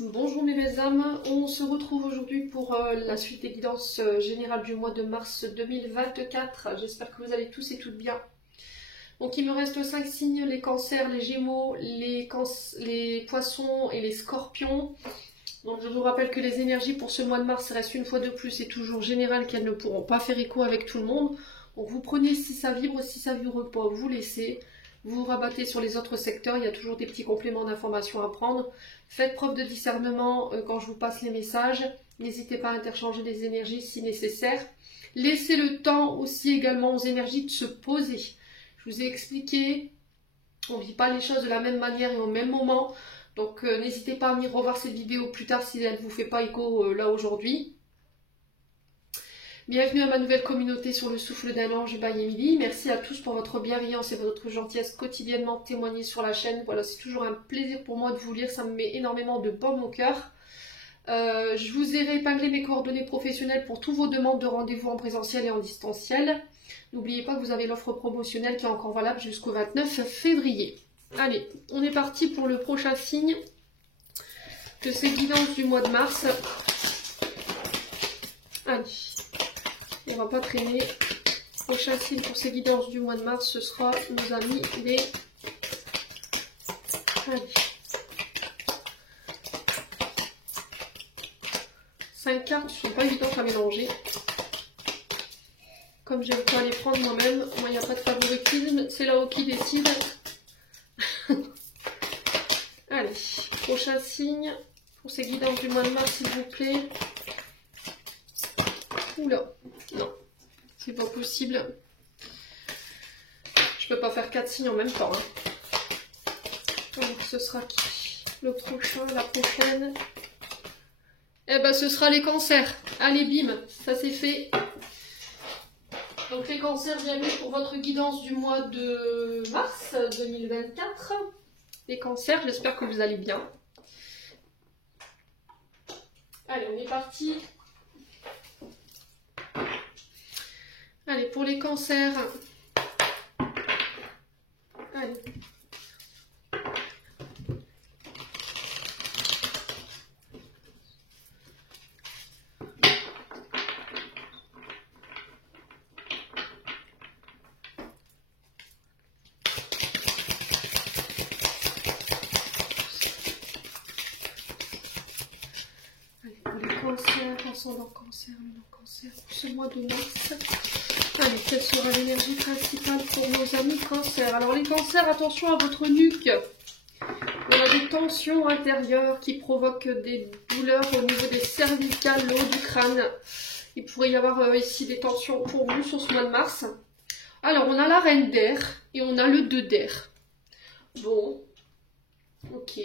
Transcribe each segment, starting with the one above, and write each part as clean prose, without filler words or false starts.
Bonjour mes belles âmes, on se retrouve aujourd'hui pour la suite des guidances générales du mois de mars 2024. J'espère que vous allez tous et toutes bien. Donc il me reste 5 signes, les cancers, les gémeaux, les poissons et les scorpions. Donc je vous rappelle que les énergies pour ce mois de mars restent une fois de plus et toujours générales, qu'elles ne pourront pas faire écho avec tout le monde. Donc vous prenez si ça vibre, si ça vibre pas, vous laissez. Vous rabattez sur les autres secteurs, il y a toujours des petits compléments d'informations à prendre. Faites preuve de discernement quand je vous passe les messages. N'hésitez pas à interchanger les énergies si nécessaire. Laissez le temps aussi également aux énergies de se poser. Je vous ai expliqué, on ne vit pas les choses de la même manière et au même moment. Donc n'hésitez pas à venir revoir cette vidéo plus tard si elle ne vous fait pas écho là aujourd'hui. Bienvenue à ma nouvelle communauté sur le souffle d'un ange by Emily. Merci à tous pour votre bienveillance et votre gentillesse quotidiennement témoignée sur la chaîne. Voilà, c'est toujours un plaisir pour moi de vous lire, ça me met énormément de baume au cœur. Je vous ai réépinglé mes coordonnées professionnelles pour toutes vos demandes de rendez-vous en présentiel et en distanciel. N'oubliez pas que vous avez l'offre promotionnelle qui est encore valable jusqu'au 29 février. Allez, on est parti pour le prochain signe de ces guidances du mois de mars. Allez. On va pas traîner. Prochain signe pour ces guidances du mois de mars, ce sera nos amis les... Allez. 5 cartes ne sont pas évidentes à mélanger. Comme j'aime pas les prendre moi-même, moi il n'y a pas de favoritisme, c'est là-haut qui décide. Allez, prochain signe pour ces guidances du mois de mars, s'il vous plaît. Oula, non, c'est pas possible. Je peux pas faire 4 signes en même temps. Hein. Donc ce sera qui? Le prochain, la prochaine. Eh ben ce sera les cancers. Allez bim, ça c'est fait. Donc les cancers, bienvenue pour votre guidance du mois de mars 2024. Les cancers, j'espère que vous allez bien. Allez, on est parti. Allez, pour les cancers, allez. Allez, pour les cancers, ascendant cancer, lunaire cancer, pour ce mois de mars. Allez, quelle sera l'énergie principale pour nos amis cancers? Alors les cancers, attention à votre nuque. Il y a des tensions intérieures qui provoquent des douleurs au niveau des cervicales, le haut du crâne. Il pourrait y avoir ici des tensions pour vous sur ce mois de mars. Alors on a la reine d'air et on a le 2 d'air. Bon, ok.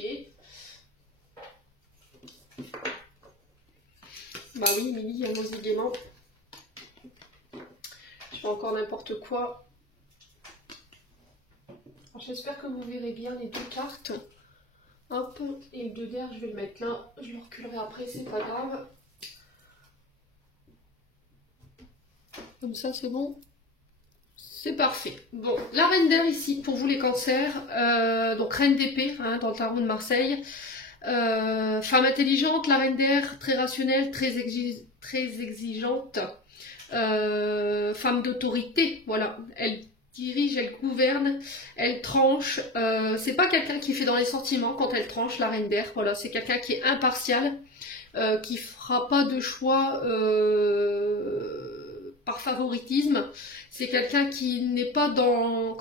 Bah oui, Mimi, il y a nos gaiement. Encore n'importe quoi. J'espère que vous verrez bien les 2 cartes. Hop, et le 2 d'air, je vais le mettre là. Je le reculerai après, c'est pas grave. Comme ça, c'est bon. C'est parfait. Bon, la reine d'air ici, pour vous les cancers. Donc, reine d'épée, hein, dans le tarot de Marseille. Femme intelligente, la reine d'air, très rationnelle, très exigeante. Femme d'autorité, voilà, elle dirige, elle gouverne, elle tranche, c'est pas quelqu'un qui fait dans les sentiments quand elle tranche, la reine d'air, voilà, c'est quelqu'un qui est impartial, qui fera pas de choix par favoritisme, c'est quelqu'un qui n'est pas dans,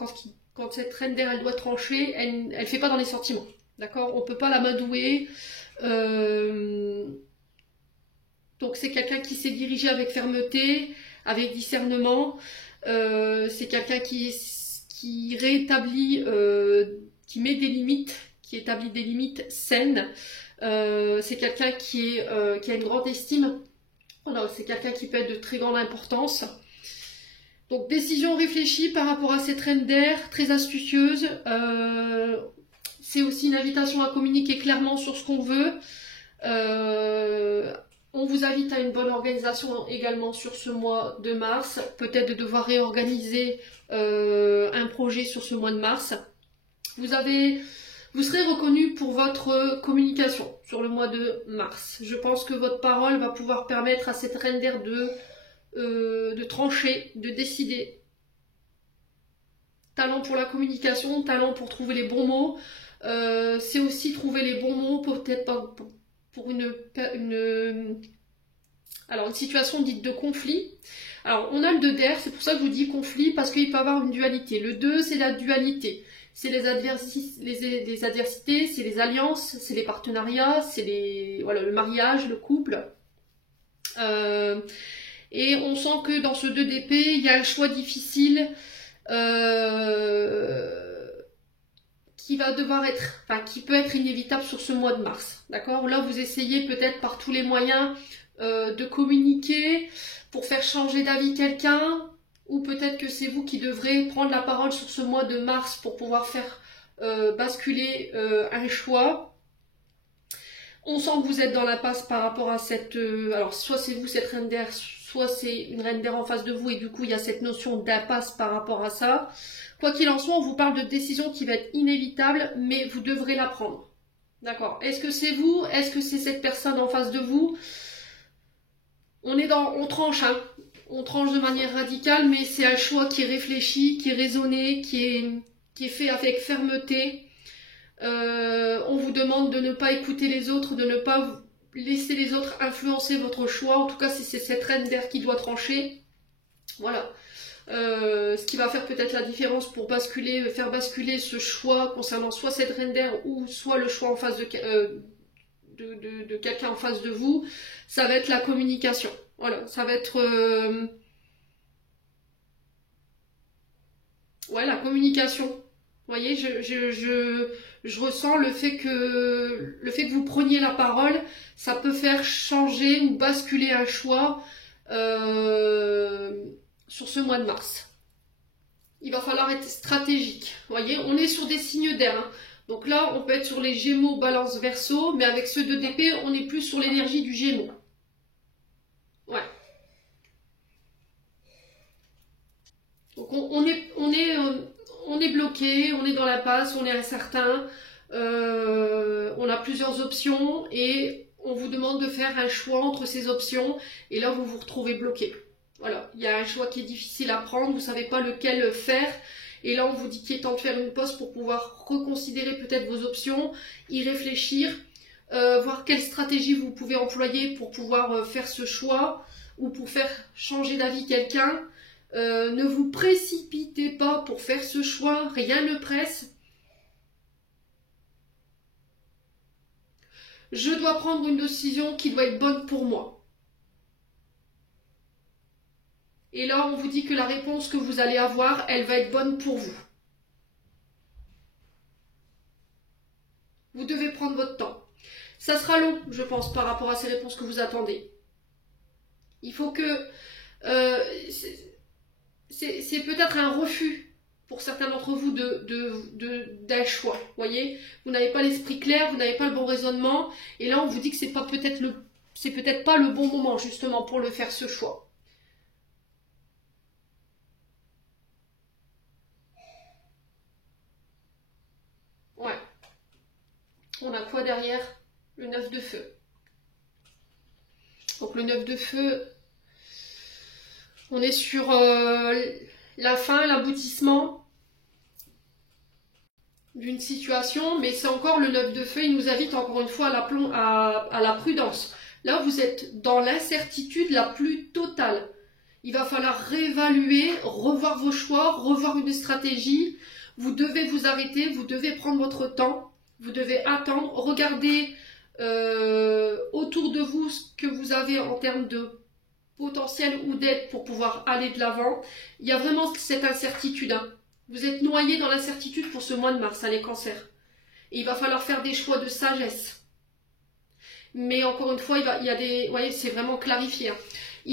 quand cette reine d'air elle doit trancher, elle fait pas dans les sentiments, d'accord, on peut pas l'amadouer, donc c'est quelqu'un qui s'est dirigé avec fermeté, avec discernement. C'est quelqu'un qui rétablit, qui met des limites, qui établit des limites saines. C'est quelqu'un qui a une grande estime. Voilà, c'est quelqu'un qui peut être de très grande importance. Donc décision réfléchie par rapport à cette reine d'air, très astucieuse. C'est aussi une invitation à communiquer clairement sur ce qu'on veut. On vous invite à une bonne organisation également sur ce mois de mars. Peut-être de devoir réorganiser un projet sur ce mois de mars. Vous avez Vous serez reconnu pour votre communication sur le mois de mars. Je pense que votre parole va pouvoir permettre à cette reine d'air de trancher, de décider. Talent pour la communication, talent pour trouver les bons mots. C'est aussi trouver les bons mots peut-être pour une situation dite de conflit. Alors, on a le 2 d'air, c'est pour ça que je vous dis conflit, parce qu'il peut y avoir une dualité. Le 2, c'est la dualité. C'est les adversités, c'est les alliances, c'est les partenariats, c'est le mariage, le couple. Et on sent que dans ce 2 d'épée, il y a un choix difficile qui peut être inévitable sur ce mois de mars. D'accord? Là, vous essayez peut-être par tous les moyens de communiquer pour faire changer d'avis quelqu'un, ou peut-être que c'est vous qui devrez prendre la parole sur ce mois de mars pour pouvoir faire basculer un choix. On sent que vous êtes dans la passe par rapport à cette... alors, soit c'est vous, cette reine d'air, soit c'est une reine d'air en face de vous, et du coup, il y a cette notion d'impasse par rapport à ça. Quoi qu'il en soit, on vous parle de décision qui va être inévitable, mais vous devrez la prendre. D'accord? Est-ce que c'est vous? Est-ce que c'est cette personne en face de vous? On tranche, hein. On tranche de manière radicale, mais c'est un choix qui est réfléchi, qui est raisonné, qui est fait avec fermeté. On vous demande de ne pas écouter les autres, de ne pas laisser les autres influencer votre choix. En tout cas, c'est cette reine d'air qui doit trancher. Voilà. Ce qui va faire peut-être la différence pour faire basculer ce choix concernant soit cette reine d'air ou soit le choix en face de quelqu'un en face de vous, ça va être la communication. Voilà, ça va être la communication. Vous voyez, je ressens le fait que vous preniez la parole, ça peut faire changer ou basculer un choix sur ce mois de mars. Il va falloir être stratégique. Vous voyez, on est sur des signes d'air. Hein. Donc là, on peut être sur les Gémeaux, Balance, Verseau, mais avec ce 2 d'épée, on est plus sur l'énergie du Gémeaux. Ouais. Donc on est bloqué, on est dans la passe, on est incertain, on a plusieurs options et on vous demande de faire un choix entre ces options et là vous vous retrouvez bloqué. Voilà, il y a un choix qui est difficile à prendre, vous ne savez pas lequel faire. Et là, on vous dit qu'il est temps de faire une pause pour pouvoir reconsidérer peut-être vos options, y réfléchir, voir quelle stratégie vous pouvez employer pour pouvoir faire ce choix ou pour faire changer d'avis quelqu'un. Ne vous précipitez pas pour faire ce choix, rien ne presse. Je dois prendre une décision qui doit être bonne pour moi. Et là, on vous dit que la réponse que vous allez avoir, elle va être bonne pour vous. Vous devez prendre votre temps. Ça sera long, je pense, par rapport à ces réponses que vous attendez. Il faut que... c'est peut-être un refus pour certains d'entre vous d'un choix. Vous voyez, vous n'avez pas l'esprit clair, vous n'avez pas le bon raisonnement. Et là, on vous dit que c'est peut-être pas le bon moment, justement, pour le faire, ce choix. Ouais. On a quoi derrière? Le 9 de feu. Donc le 9 de feu, on est sur la fin, l'aboutissement d'une situation, mais c'est encore le 9 de feu, il nous invite encore une fois à la prudence. Là, vous êtes dans l'incertitude la plus totale. Il va falloir réévaluer, revoir vos choix, revoir une stratégie. Vous devez vous arrêter, vous devez prendre votre temps. Vous devez attendre, regarder autour de vous ce que vous avez en termes de potentiel ou d'aide pour pouvoir aller de l'avant. Il y a vraiment cette incertitude. Hein. Vous êtes noyé dans l'incertitude pour ce mois de mars, hein, les cancers. Et il va falloir faire des choix de sagesse. Mais encore une fois, il y a des... Vous voyez, c'est vraiment clarifié. Hein.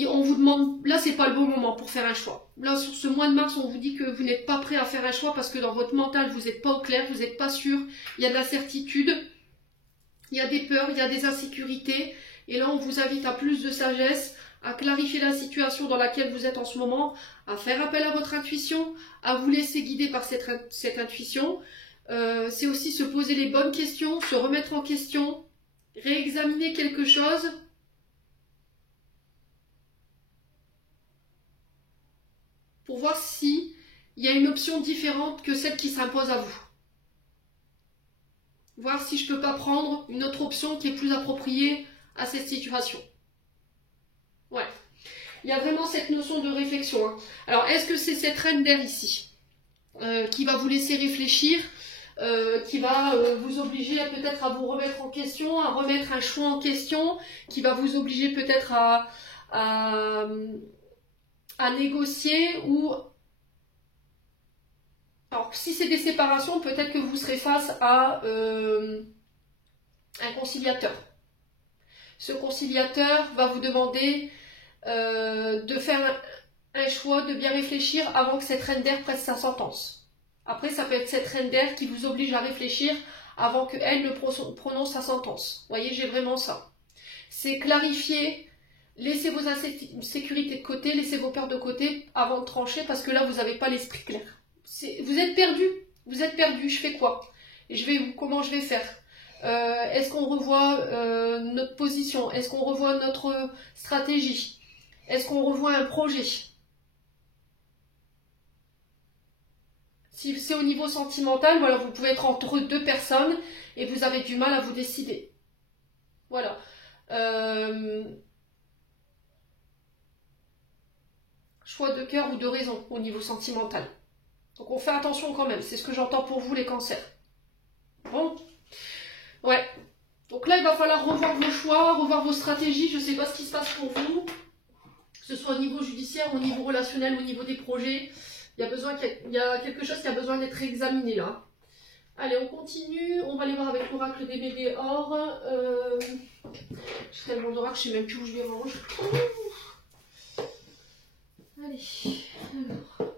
On vous demande... Là, c'est pas le bon moment pour faire un choix. Là, sur ce mois de mars, on vous dit que vous n'êtes pas prêt à faire un choix parce que dans votre mental, vous n'êtes pas au clair, vous n'êtes pas sûr. Il y a de l'incertitude, il y a des peurs, il y a des insécurités. Et là, on vous invite à plus de sagesse, à clarifier la situation dans laquelle vous êtes en ce moment, à faire appel à votre intuition, à vous laisser guider par cette intuition. C'est aussi se poser les bonnes questions, se remettre en question, réexaminer quelque chose. Pour voir s'il y a une option différente que celle qui s'impose à vous. Voir si je ne peux pas prendre une autre option qui est plus appropriée à cette situation. Ouais. Il y a vraiment cette notion de réflexion. Hein. Alors, est-ce que c'est cette reine d'air ici qui va vous laisser réfléchir, qui va vous obliger peut-être à vous remettre en question, à remettre un choix en question, qui va vous obliger peut-être à négocier ou... Alors, si c'est des séparations, peut-être que vous serez face à un conciliateur. Ce conciliateur va vous demander de faire un choix, de bien réfléchir avant que cette reine d'air prenne sa sentence. Après, ça peut être cette reine d'air qui vous oblige à réfléchir avant qu'elle ne prononce sa sentence. Vous voyez, j'ai vraiment ça. C'est clarifier, laissez vos insécurités de côté, laissez vos peurs de côté avant de trancher parce que là, vous n'avez pas l'esprit clair. Vous êtes perdu, je fais quoi? Comment je vais faire? Est-ce qu'on revoit notre position? Est-ce qu'on revoit notre stratégie? Est-ce qu'on revoit un projet? Si c'est au niveau sentimental, voilà, vous pouvez être entre deux personnes et vous avez du mal à vous décider. Voilà. Choix de cœur ou de raison au niveau sentimental. Donc on fait attention quand même, c'est ce que j'entends pour vous les cancers. Bon. Ouais. Donc là, il va falloir revoir vos choix, revoir vos stratégies. Je ne sais pas ce qui se passe pour vous. Que ce soit au niveau judiciaire, au niveau relationnel, au niveau des projets. Il y a quelque chose qui a besoin d'être examiné là. Allez, on continue. On va aller voir avec l'oracle des bébés or. J'ai tellement d'oracle, je ne sais même plus où je les range. Allez, alors...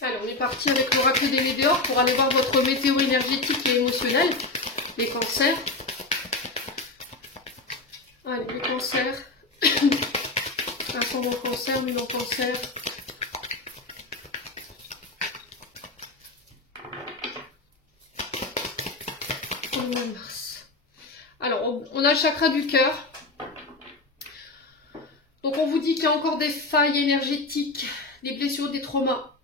Alors, on est parti avec l'oracle des Météores pour aller voir votre météo énergétique et émotionnelle, les cancers. Allez, les cancers. Ascendant cancer, lune en cancer. Au mois de mars. Alors, on a le chakra du cœur. Donc, on vous dit qu'il y a encore des failles énergétiques, des blessures, des traumas.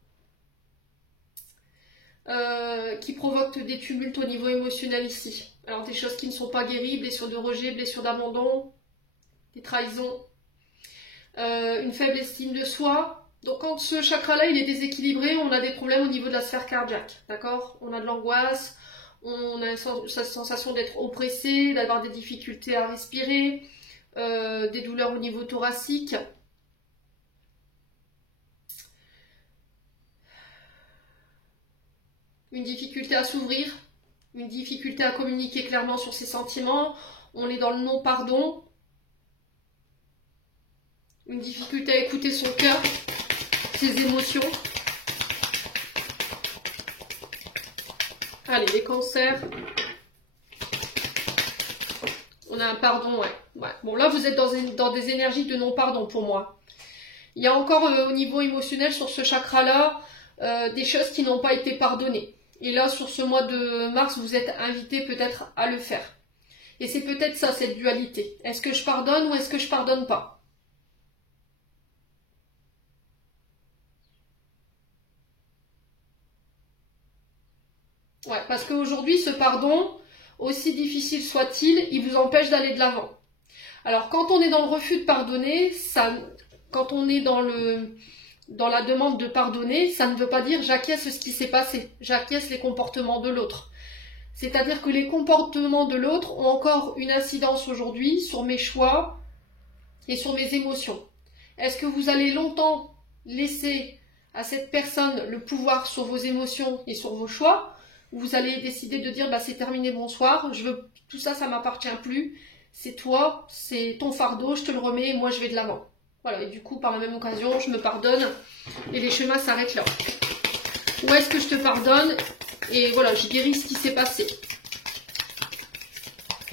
Qui provoquent des tumultes au niveau émotionnel ici. Alors des choses qui ne sont pas guéries, blessures de rejet, blessures d'abandon, des trahisons, une faible estime de soi. Donc quand ce chakra-là il est déséquilibré, on a des problèmes au niveau de la sphère cardiaque, d'accord? On a de l'angoisse, on a cette sensation d'être oppressé, d'avoir des difficultés à respirer, des douleurs au niveau thoracique. Une difficulté à s'ouvrir, une difficulté à communiquer clairement sur ses sentiments, on est dans le non-pardon, une difficulté à écouter son cœur, ses émotions. Allez, les cancers. On a un pardon, ouais. Bon, là, vous êtes dans des énergies de non-pardon pour moi. Il y a encore au niveau émotionnel sur ce chakra-là des choses qui n'ont pas été pardonnées. Et là, sur ce mois de mars, vous êtes invité peut-être à le faire. Et c'est peut-être ça, cette dualité. Est-ce que je pardonne ou est-ce que je pardonne pas? Ouais, parce qu'aujourd'hui, ce pardon, aussi difficile soit-il, il vous empêche d'aller de l'avant. Alors, quand on est dans le refus de pardonner, quand on est dans la demande de pardonner, ça ne veut pas dire j'acquiesce ce qui s'est passé, j'acquiesce les comportements de l'autre. C'est-à-dire que les comportements de l'autre ont encore une incidence aujourd'hui sur mes choix et sur mes émotions. Est-ce que vous allez longtemps laisser à cette personne le pouvoir sur vos émotions et sur vos choix, ou vous allez décider de dire bah, c'est terminé, bonsoir, tout ça, ça m'appartient plus, c'est toi, c'est ton fardeau, je te le remets et moi je vais de l'avant. Voilà, et du coup, par la même occasion, je me pardonne et les chemins s'arrêtent là. Ou est-ce que je te pardonne et voilà, je guéris ce qui s'est passé.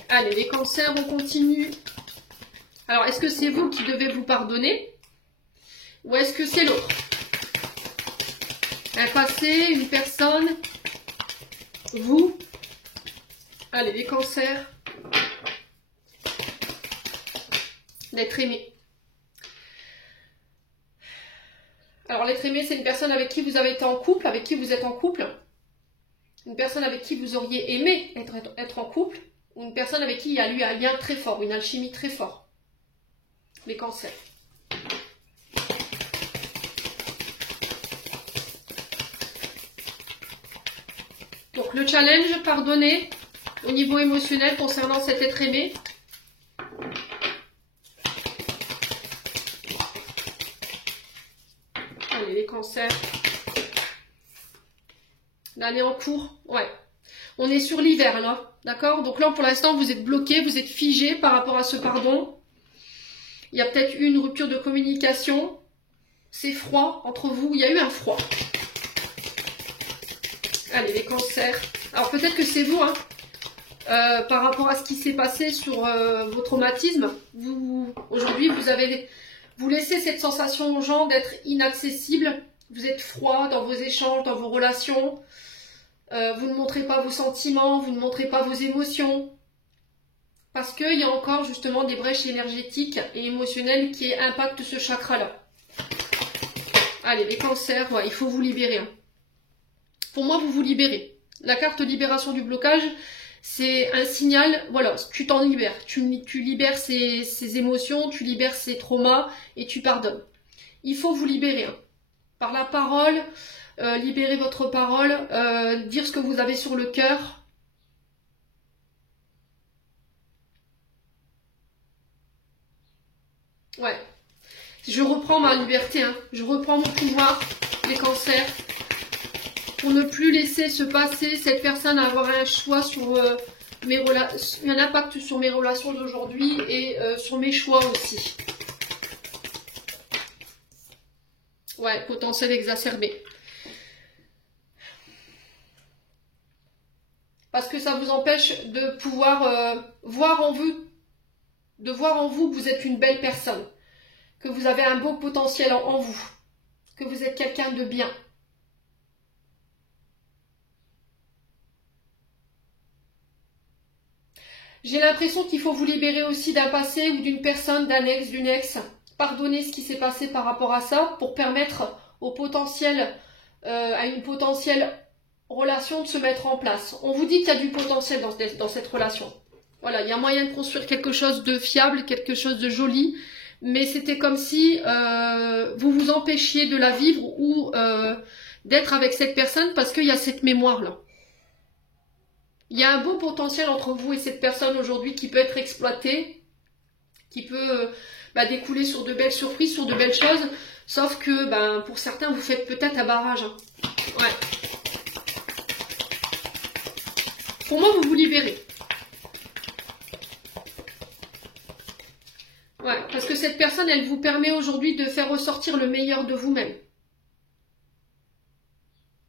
Allez, les cancers, on continue Alors, est-ce que c'est vous qui devez vous pardonner? Ou est-ce que c'est l'autre? Un passé, une personne, vous. Allez, les cancers. L'être aimé. Alors, l'être aimé, c'est une personne avec qui vous avez été en couple, avec qui vous êtes en couple. Une personne avec qui vous auriez aimé être en couple. Ou une personne avec qui il y a eu un lien très fort, une alchimie très forte. Les cancers. Donc, le challenge, pardonner au niveau émotionnel concernant cet être aimé. Allez, les cancers. L'année en cours, ouais. On est sur l'hiver, là, d'accord? Donc là, pour l'instant, vous êtes bloqué, vous êtes figé par rapport à ce pardon. Il y a peut-être eu une rupture de communication. C'est froid entre vous, il y a eu un froid. Allez, les cancers. Alors, peut-être que c'est vous, hein. Par rapport à ce qui s'est passé sur vos traumatismes, aujourd'hui, vous laissez cette sensation aux gens d'être inaccessible. Vous êtes froid dans vos échanges, dans vos relations. Vous ne montrez pas vos sentiments, vous ne montrez pas vos émotions. Parce qu'il y a encore justement des brèches énergétiques et émotionnelles qui impactent ce chakra-là. Allez, les cancers, ouais, il faut vous libérer. Hein. Pour moi, vous vous libérez. La carte libération du blocage, c'est un signal, voilà, tu t'en libères. Tu libères ces émotions, tu libères ces traumas et tu pardonnes. Il faut vous libérer. Hein. Par la parole, libérer votre parole, dire ce que vous avez sur le cœur. Ouais. Je reprends ma liberté, hein. Je reprends mon pouvoir, les cancers. Pour ne plus laisser se passer cette personne avoir un choix sur un impact sur mes relations d'aujourd'hui et sur mes choix aussi. Ouais, potentiel exacerbé. Parce que ça vous empêche de pouvoir voir en vous que vous êtes une belle personne, que vous avez un beau potentiel en vous, que vous êtes quelqu'un de bien. J'ai l'impression qu'il faut vous libérer aussi d'un passé ou d'une personne, d'un ex, d'une ex. Pardonner ce qui s'est passé par rapport à ça pour permettre au potentiel, à une potentielle relation de se mettre en place. On vous dit qu'il y a du potentiel dans cette relation. Voilà, il y a moyen de construire quelque chose de fiable, quelque chose de joli, mais c'était comme si vous vous empêchiez de la vivre ou d'être avec cette personne parce qu'il y a cette mémoire-là. Il y a un beau potentiel entre vous et cette personne aujourd'hui qui peut être exploité, qui peut découler sur de belles surprises, sur de belles choses, sauf que pour certains, vous faites peut-être un barrage. Hein. Ouais. Pour moi, vous vous libérez. Ouais, parce que cette personne, elle vous permet aujourd'hui de faire ressortir le meilleur de vous-même.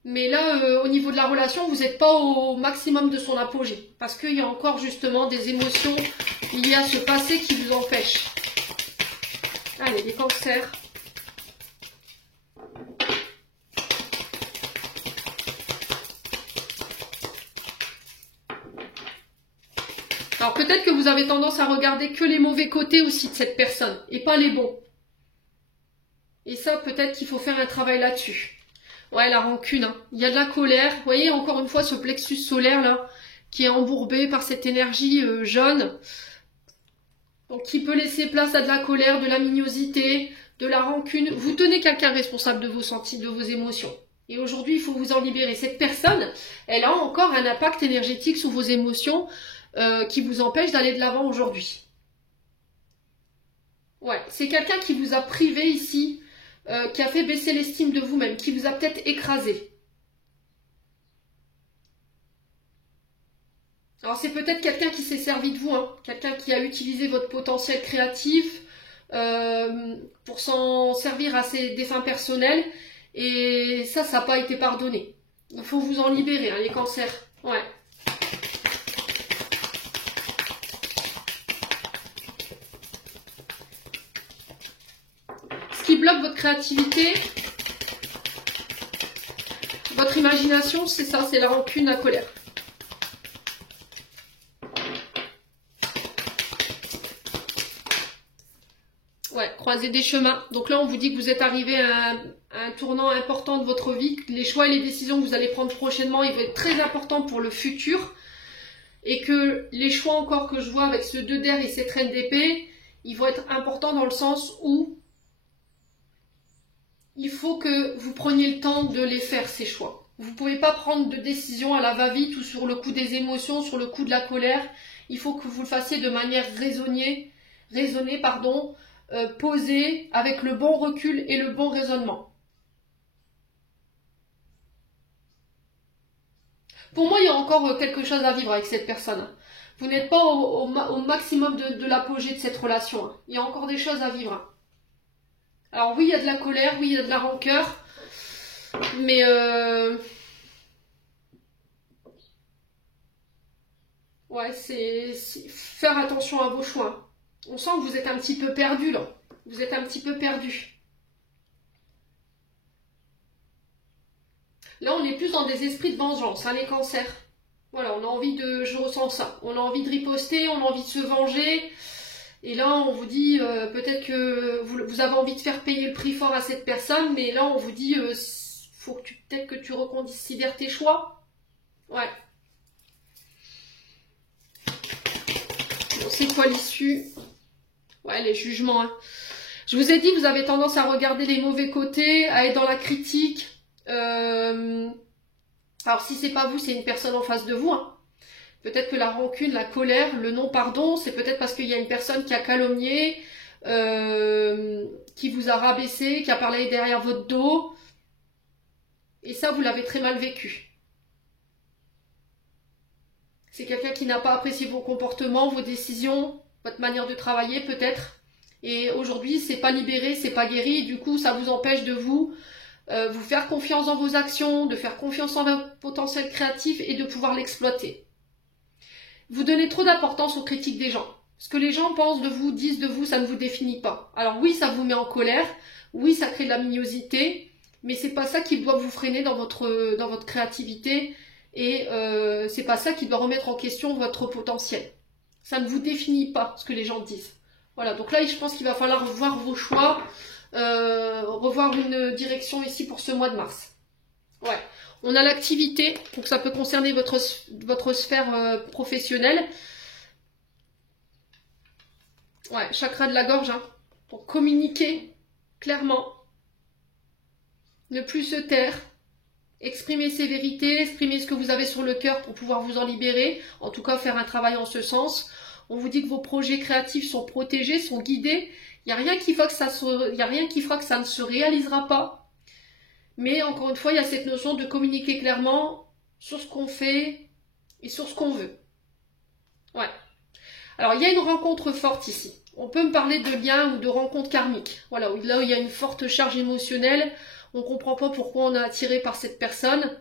Mais là, au niveau de la relation, vous n'êtes pas au maximum de son apogée. Parce qu'il y a encore justement des émotions liées à ce passé qui vous empêchent. Allez, les cancers. Alors peut-être que vous avez tendance à regarder que les mauvais côtés aussi de cette personne et pas les bons. Et ça, peut-être qu'il faut faire un travail là-dessus. Ouais, la rancune, hein. Il y a de la colère. Vous voyez, encore une fois, ce plexus solaire, là, qui est embourbé par cette énergie jaune. Donc, qui peut laisser place à de la colère, de la mignosité, de la rancune. Vous tenez quelqu'un responsable de vos sentiments, de vos émotions. Et aujourd'hui, il faut vous en libérer. Cette personne, elle a encore un impact énergétique sur vos émotions qui vous empêche d'aller de l'avant aujourd'hui. Ouais, c'est quelqu'un qui vous a privé ici, qui a fait baisser l'estime de vous-même, qui vous a peut-être écrasé. Alors c'est peut-être quelqu'un qui s'est servi de vous, hein, quelqu'un qui a utilisé votre potentiel créatif pour s'en servir à des fins personnelles, et ça n'a pas été pardonné. Il faut vous en libérer, hein, les cancers. Ouais. créativité, votre imagination, c'est ça, c'est la rancune, la colère. Ouais, croiser des chemins. Donc là, on vous dit que vous êtes arrivé à un tournant important de votre vie, que les choix et les décisions que vous allez prendre prochainement, ils vont être très importants pour le futur. Et que les choix encore que je vois avec ce 2 d'air et cette reine d'épée, ils vont être importants dans le sens où il faut que vous preniez le temps de les faire, ces choix. Vous ne pouvez pas prendre de décision à la va-vite ou sur le coup des émotions, sur le coup de la colère. Il faut que vous le fassiez de manière raisonnée, posée, avec le bon recul et le bon raisonnement. Pour moi, il y a encore quelque chose à vivre avec cette personne. Vous n'êtes pas au maximum de l'apogée de cette relation. Il y a encore des choses à vivre. Alors oui, il y a de la colère, oui, il y a de la rancœur, mais ouais, c'est faire attention à vos choix. On sent que vous êtes un petit peu perdu là. Vous êtes un petit peu perdu. Là, on est plus dans des esprits de vengeance, hein, les cancers. Voilà, on a envie de... Je ressens ça. On a envie de riposter, on a envie de se venger. Et là, on vous dit, peut-être que vous avez envie de faire payer le prix fort à cette personne, mais là, on vous dit, faut que peut-être que tu reconsidères tes choix. Ouais. Bon, c'est quoi l'issue? Ouais, les jugements. Hein. Je vous ai dit, vous avez tendance à regarder les mauvais côtés, à être dans la critique. Alors, si c'est pas vous, c'est une personne en face de vous. Hein. Peut-être que la rancune, la colère, le non-pardon, c'est peut-être parce qu'il y a une personne qui a calomnié, qui vous a rabaissé, qui a parlé derrière votre dos. Et ça, vous l'avez très mal vécu. C'est quelqu'un qui n'a pas apprécié vos comportements, vos décisions, votre manière de travailler peut-être. Et aujourd'hui, c'est pas libéré, c'est pas guéri. Et du coup, ça vous empêche de vous faire confiance dans vos actions, de faire confiance en votre potentiel créatif et de pouvoir l'exploiter. Vous donnez trop d'importance aux critiques des gens. Ce que les gens pensent de vous, disent de vous, ça ne vous définit pas. Alors oui, ça vous met en colère, oui, ça crée de la mignosité, mais c'est pas ça qui doit vous freiner dans votre créativité et c'est pas ça qui doit remettre en question votre potentiel. Ça ne vous définit pas ce que les gens disent. Voilà, donc là, je pense qu'il va falloir revoir vos choix, revoir une direction ici pour ce mois de mars. Ouais. On a l'activité, donc ça peut concerner votre sphère professionnelle. Ouais, chakra de la gorge. Hein. Donc communiquer clairement. Ne plus se taire. Exprimer ses vérités, exprimer ce que vous avez sur le cœur pour pouvoir vous en libérer. En tout cas, faire un travail en ce sens. On vous dit que vos projets créatifs sont protégés, sont guidés. Il n'y a rien qui fera que ça ne se réalisera pas. Mais encore une fois, il y a cette notion de communiquer clairement sur ce qu'on fait et sur ce qu'on veut. Ouais. Alors, il y a une rencontre forte ici. On peut me parler de lien ou de rencontre karmique. Voilà, là où il y a une forte charge émotionnelle. On ne comprend pas pourquoi on est attiré par cette personne.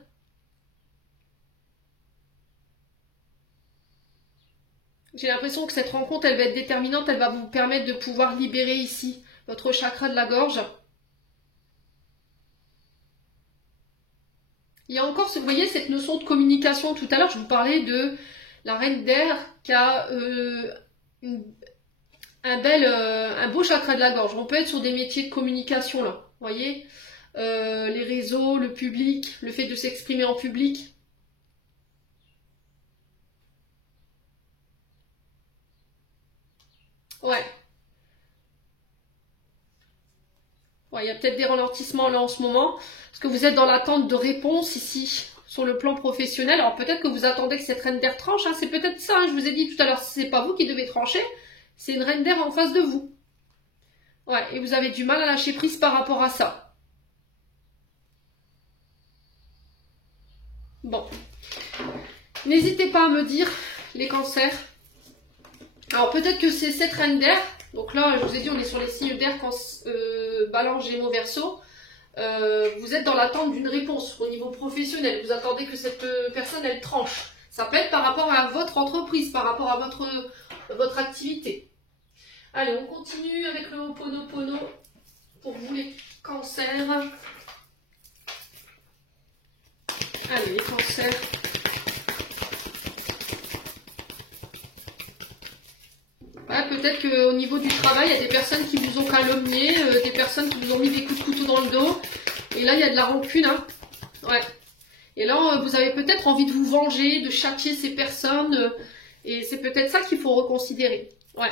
J'ai l'impression que cette rencontre, elle va être déterminante. Elle va vous permettre de pouvoir libérer ici votre chakra de la gorge. Il y a encore, vous voyez, cette notion de communication. Tout à l'heure, je vous parlais de la reine d'air qui a un beau chakra de la gorge. On peut être sur des métiers de communication, là. Vous voyez, les réseaux, le public, le fait de s'exprimer en public. Ouais. Ouais, il y a peut-être des ralentissements là en ce moment, parce que vous êtes dans l'attente de réponses ici, sur le plan professionnel. Alors peut-être que vous attendez que cette reine d'air tranche, hein. C'est peut-être ça, hein. Je vous ai dit tout à l'heure, c'est pas vous qui devez trancher, c'est une reine d'air en face de vous. Ouais, et vous avez du mal à lâcher prise par rapport à ça. Bon. N'hésitez pas à me dire, les cancers. Alors peut-être que c'est cette reine d'air. Donc là, je vous ai dit, on est sur les signes d'air quand Balance, Gémeaux, Verseau. Vous êtes dans l'attente d'une réponse au niveau professionnel. Vous attendez que cette personne, elle tranche. Ça peut être par rapport à votre entreprise, par rapport à votre activité. Allez, on continue avec le Ho'oponopono pour vous les cancers. Allez, les cancers. Ouais, peut-être qu'au niveau du travail, il y a des personnes qui vous ont calomnié, des personnes qui vous ont mis des coups de couteau dans le dos. Et là, il y a de la rancune. Hein. Ouais. Et là, vous avez peut-être envie de vous venger, de châtier ces personnes. Et c'est peut-être ça qu'il faut reconsidérer. Ouais.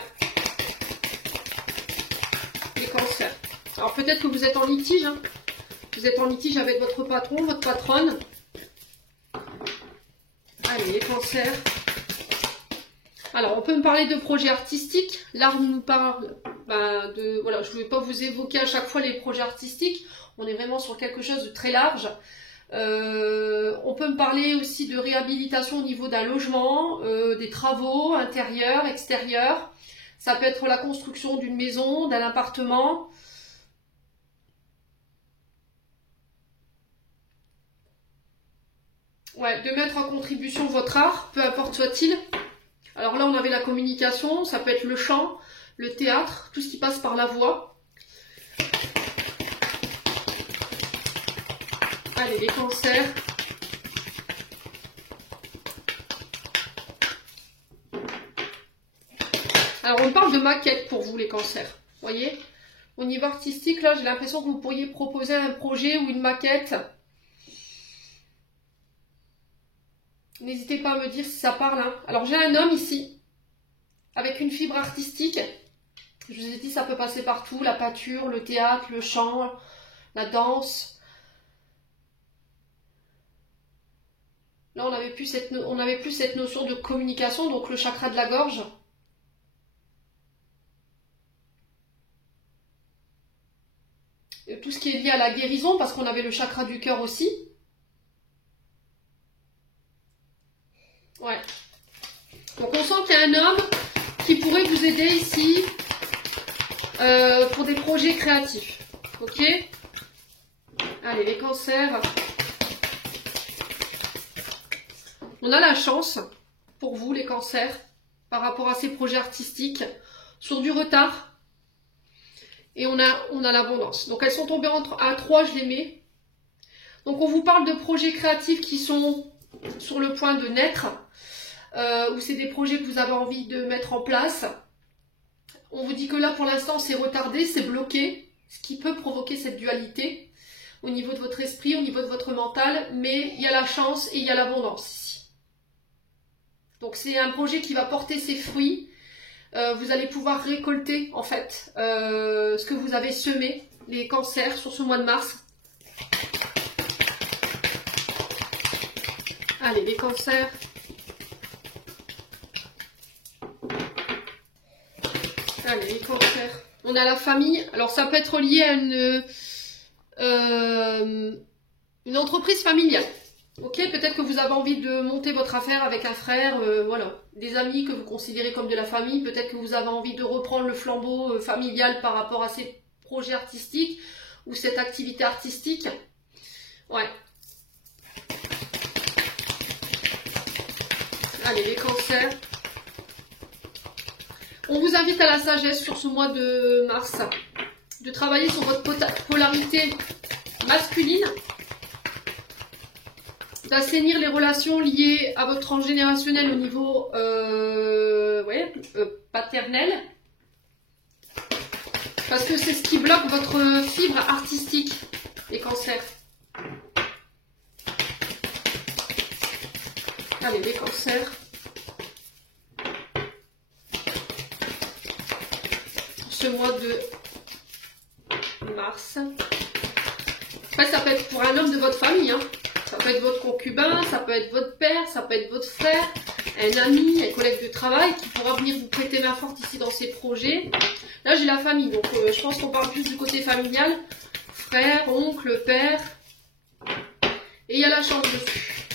Les cancers. Alors peut-être que vous êtes en litige. Hein. Vous êtes en litige avec votre patron, votre patronne. Allez, les cancers. Alors, on peut me parler de projets artistiques. L'art nous parle de... Voilà, je ne vais pas vous évoquer à chaque fois les projets artistiques. On est vraiment sur quelque chose de très large. On peut me parler aussi de réhabilitation au niveau d'un logement, des travaux intérieurs, extérieurs. Ça peut être la construction d'une maison, d'un appartement. Ouais, de mettre en contribution votre art, peu importe soit-il. Alors là, on avait la communication, ça peut être le chant, le théâtre, tout ce qui passe par la voix. Allez, les cancers. Alors, on parle de maquette pour vous, les cancers. Vous voyez? Au niveau artistique, là, j'ai l'impression que vous pourriez proposer un projet ou une maquette. N'hésitez pas à me dire si ça parle. Hein. Alors, j'ai un homme ici, avec une fibre artistique. Je vous ai dit, ça peut passer partout. La peinture, le théâtre, le chant, la danse. Là, on n'avait plus cette notion de communication, donc le chakra de la gorge. Et tout ce qui est lié à la guérison, parce qu'on avait le chakra du cœur aussi. Ouais. Donc on sent qu'il y a un homme qui pourrait vous aider ici pour des projets créatifs. Ok? Allez, les cancers. On a la chance, pour vous les cancers, par rapport à ces projets artistiques, sur du retard. Et on a l'abondance. Donc elles sont tombées à 3, je les mets. Donc on vous parle de projets créatifs qui sont sur le point de naître. Ou c'est des projets que vous avez envie de mettre en place. On vous dit que là pour l'instant c'est retardé, c'est bloqué, ce qui peut provoquer cette dualité au niveau de votre esprit, au niveau de votre mental, mais il y a la chance et il y a l'abondance ici. Donc c'est un projet qui va porter ses fruits, vous allez pouvoir récolter en fait ce que vous avez semé, les cancers sur ce mois de mars. Allez, les cancers. Allez, les cancers. On a la famille. Alors, ça peut être lié à une entreprise familiale. Ok, peut-être que vous avez envie de monter votre affaire avec un frère, voilà. Des amis que vous considérez comme de la famille. Peut-être que vous avez envie de reprendre le flambeau familial par rapport à ces projets artistiques ou cette activité artistique. Ouais. Allez, les cancers. On vous invite à la sagesse sur ce mois de mars, de travailler sur votre polarité masculine, d'assainir les relations liées à votre transgénérationnel au niveau paternel, parce que c'est ce qui bloque votre fibre artistique, les cancers. Allez, les cancers. Ce mois de mars. Après, ça peut être pour un homme de votre famille. Hein. Ça peut être votre concubin, ça peut être votre père, ça peut être votre frère, un ami, un collègue de travail qui pourra venir vous prêter main forte ici dans ces projets. Là, j'ai la famille, donc je pense qu'on parle plus du côté familial. Frère, oncle, père. Et il y a la chance dessus.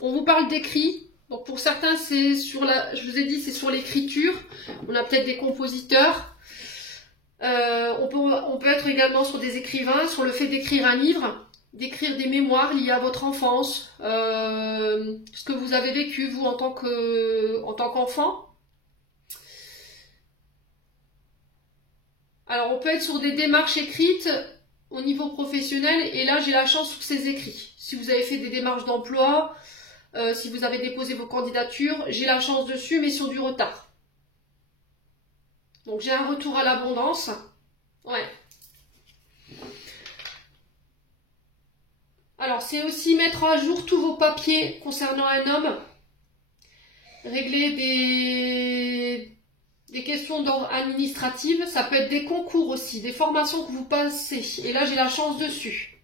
On vous parle d'écrit. Donc pour certains, c'est sur je vous ai dit, c'est sur l'écriture. On a peut-être des compositeurs. On peut être également sur des écrivains, sur le fait d'écrire un livre, d'écrire des mémoires liées à votre enfance, ce que vous avez vécu vous en tant qu'enfant. Alors, on peut être sur des démarches écrites au niveau professionnel, et là, j'ai la chance que c'est écrit. Si vous avez fait des démarches d'emploi, si vous avez déposé vos candidatures, j'ai la chance dessus, mais sur du retard. Donc, j'ai un retour à l'abondance. Ouais. Alors, c'est aussi mettre à jour tous vos papiers concernant un homme. Régler des questions d'ordre administratif. Ça peut être des concours aussi, des formations que vous passez. Et là, j'ai la chance dessus.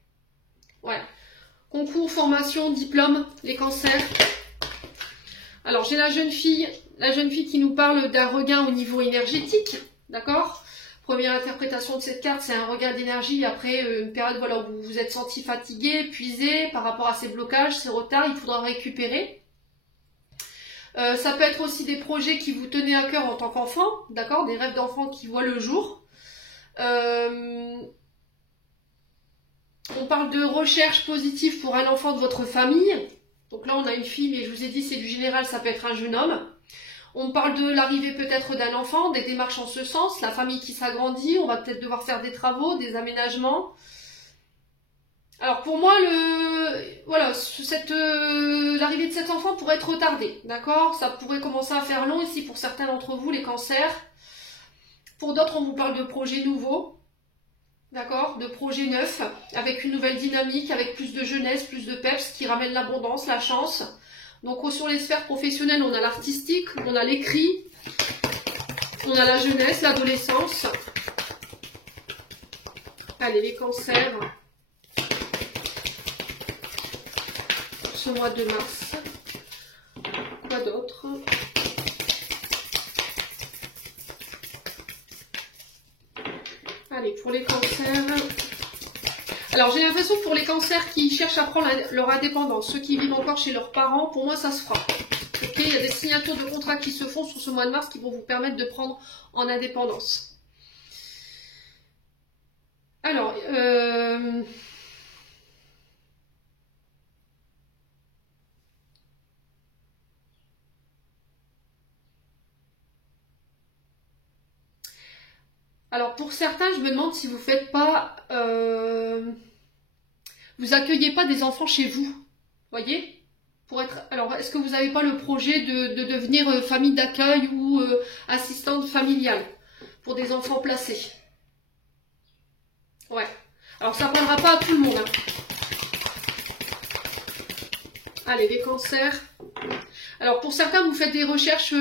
Ouais. Concours, formation, diplôme, les cancers. Alors, j'ai la jeune fille qui nous parle d'un regain au niveau énergétique. D'accord ? Première interprétation de cette carte, c'est un regain d'énergie après une période voilà, où vous vous êtes senti fatigué, épuisé par rapport à ces blocages, ces retards, il faudra récupérer. Ça peut être aussi des projets qui vous tenaient à cœur en tant qu'enfant, d'accord, des rêves d'enfant qui voient le jour. On parle de recherche positive pour un enfant de votre famille. Donc là, on a une fille, mais je vous ai dit, c'est du général, ça peut être un jeune homme. On parle de l'arrivée peut-être d'un enfant, des démarches en ce sens, la famille qui s'agrandit, on va peut-être devoir faire des travaux, des aménagements. Alors pour moi, l'arrivée de cet enfant pourrait être retardée, d'accord? Ça pourrait commencer à faire long ici pour certains d'entre vous, les cancers. Pour d'autres, on vous parle de projets nouveaux, d'accord? De projets neufs, avec une nouvelle dynamique, avec plus de jeunesse, plus de peps, qui ramène l'abondance, la chance. Donc sur les sphères professionnelles, on a l'artistique, on a l'écrit, on a la jeunesse, l'adolescence. Allez, les cancers. Ce mois de mars. Quoi d'autre? Allez, pour les cancers. Alors, j'ai l'impression que pour les cancers qui cherchent à prendre leur indépendance, ceux qui vivent encore chez leurs parents, pour moi, ça se fera. Ok, il y a des signatures de contrats qui se font sur ce mois de mars qui vont vous permettre de prendre en indépendance. Alors, pour certains, je me demande si vous faites pas... vous accueillez pas des enfants chez vous, voyez? Alors, est-ce que vous n'avez pas le projet de devenir famille d'accueil ou assistante familiale pour des enfants placés? Ouais. Alors, ça ne parlera pas à tout le monde. Hein. Allez, les cancers. Alors, pour certains, vous faites des recherches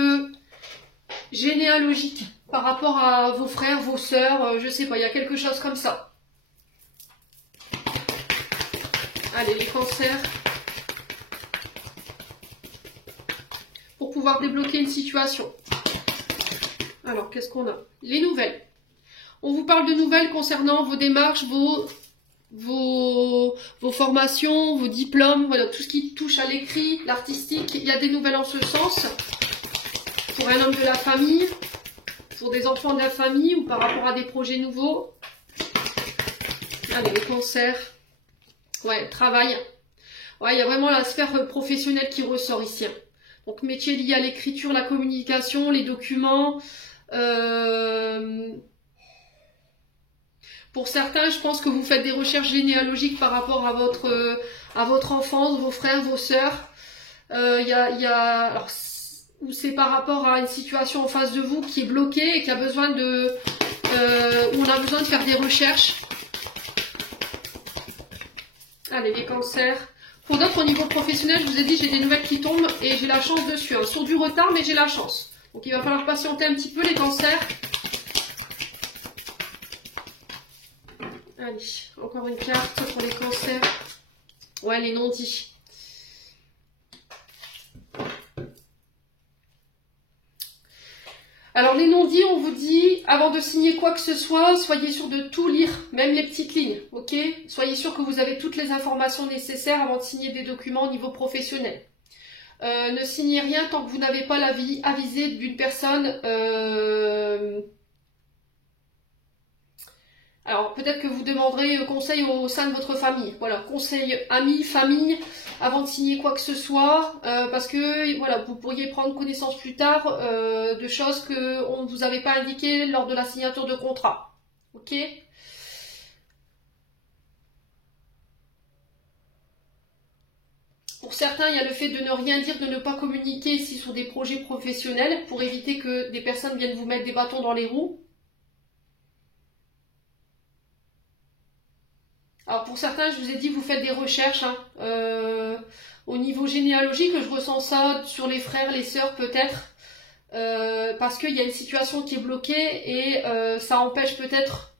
généalogiques par rapport à vos frères, vos sœurs, je sais pas, il y a quelque chose comme ça. Allez, les cancers. Pour pouvoir débloquer une situation. Alors, qu'est-ce qu'on a? Les nouvelles. On vous parle de nouvelles concernant vos démarches, vos formations, vos diplômes, voilà, tout ce qui touche à l'écrit, l'artistique. Il y a des nouvelles en ce sens. Pour un homme de la famille, pour des enfants de la famille ou par rapport à des projets nouveaux. Allez, les cancers. Ouais, travail. Ouais, il y a vraiment la sphère professionnelle qui ressort ici. Hein. Donc, métier lié à l'écriture, la communication, les documents. Pour certains, je pense que vous faites des recherches généalogiques par rapport à votre enfance, vos frères, vos sœurs. Alors, ou c'est par rapport à une situation en face de vous qui est bloquée et qui a besoin où on a besoin de faire des recherches. Allez, les cancers. Pour d'autres, au niveau professionnel, je vous ai dit, j'ai des nouvelles qui tombent et j'ai la chance dessus. Hein. Sur du retard, mais j'ai la chance. Donc, il va falloir patienter un petit peu, les cancers. Allez, encore une carte pour les cancers. Ouais, les non-dits. Alors, les non-dits, on vous dit, avant de signer quoi que ce soit, soyez sûr de tout lire, même les petites lignes, ok? Soyez sûr que vous avez toutes les informations nécessaires avant de signer des documents au niveau professionnel. Ne signez rien tant que vous n'avez pas l'avis avisé d'une personne. Alors, peut-être que vous demanderez conseil au sein de votre famille. Voilà, conseil amis, famille, avant de signer quoi que ce soit, parce que voilà, vous pourriez prendre connaissance plus tard de choses qu'on ne vous avait pas indiquées lors de la signature de contrat. Ok? Pour certains, il y a le fait de ne rien dire, de ne pas communiquer ici sur des projets professionnels pour éviter que des personnes viennent vous mettre des bâtons dans les roues. Alors pour certains, je vous ai dit, vous faites des recherches hein, au niveau généalogique, je ressens ça sur les frères, les sœurs peut-être, parce qu'il y a une situation qui est bloquée et ça empêche peut-être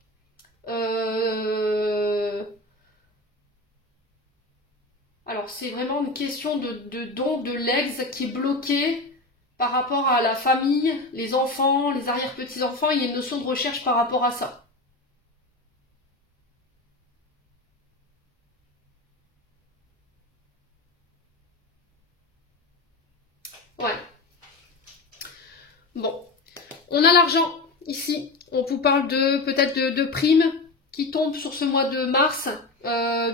alors c'est vraiment une question de don de l'ex qui est bloqué par rapport à la famille, les enfants, les arrière-petits-enfants, il y a une notion de recherche par rapport à ça. Ouais. Bon. On a l'argent ici. On vous parle de peut-être de primes qui tombent sur ce mois de mars,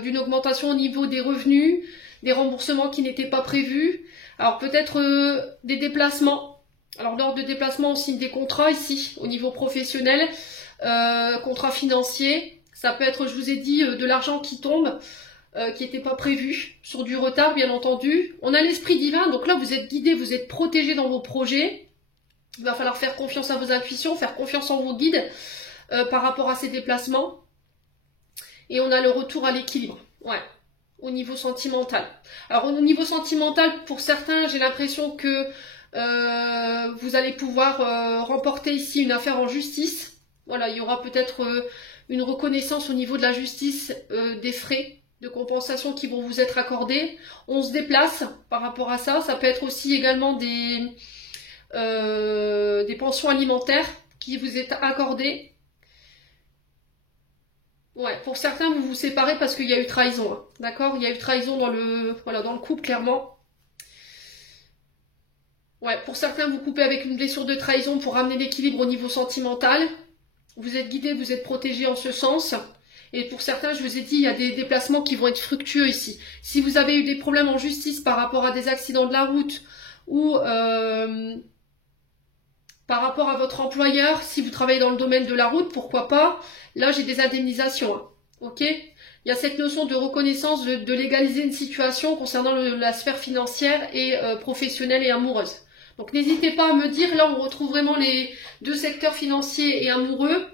d'une augmentation au niveau des revenus, des remboursements qui n'étaient pas prévus. Alors peut-être des déplacements. Alors lors de déplacement, on signe des contrats ici au niveau professionnel, contrats financiers. Ça peut être, je vous ai dit, de l'argent qui tombe. Qui n'était pas prévu, sur du retard bien entendu. On a l'esprit divin, donc là vous êtes guidé, vous êtes protégé dans vos projets. Il va falloir faire confiance à vos intuitions, faire confiance en vos guides par rapport à ces déplacements. Et on a le retour à l'équilibre, ouais, au niveau sentimental. Alors au niveau sentimental, pour certains, j'ai l'impression que vous allez pouvoir remporter ici une affaire en justice. Voilà, il y aura peut-être une reconnaissance au niveau de la justice des frais de compensation qui vont vous être accordés. On se déplace par rapport à ça. Ça peut être aussi également des pensions alimentaires qui vous est accordées. Ouais, pour certains, vous vous séparez parce qu'il y a eu trahison. Hein. D'accord? Il y a eu trahison dans le, voilà, dans le couple, clairement. Ouais, pour certains, vous coupez avec une blessure de trahison pour ramener l'équilibre au niveau sentimental. Vous êtes guidé, vous êtes protégé en ce sens. Et pour certains, je vous ai dit, il y a des déplacements qui vont être fructueux ici. Si vous avez eu des problèmes en justice par rapport à des accidents de la route ou par rapport à votre employeur, si vous travaillez dans le domaine de la route, pourquoi pas, là j'ai des indemnisations. Hein. Ok? Il y a cette notion de reconnaissance, de légaliser une situation concernant la sphère financière et professionnelle et amoureuse. Donc n'hésitez pas à me dire, là on retrouve vraiment les deux secteurs financiers et amoureux.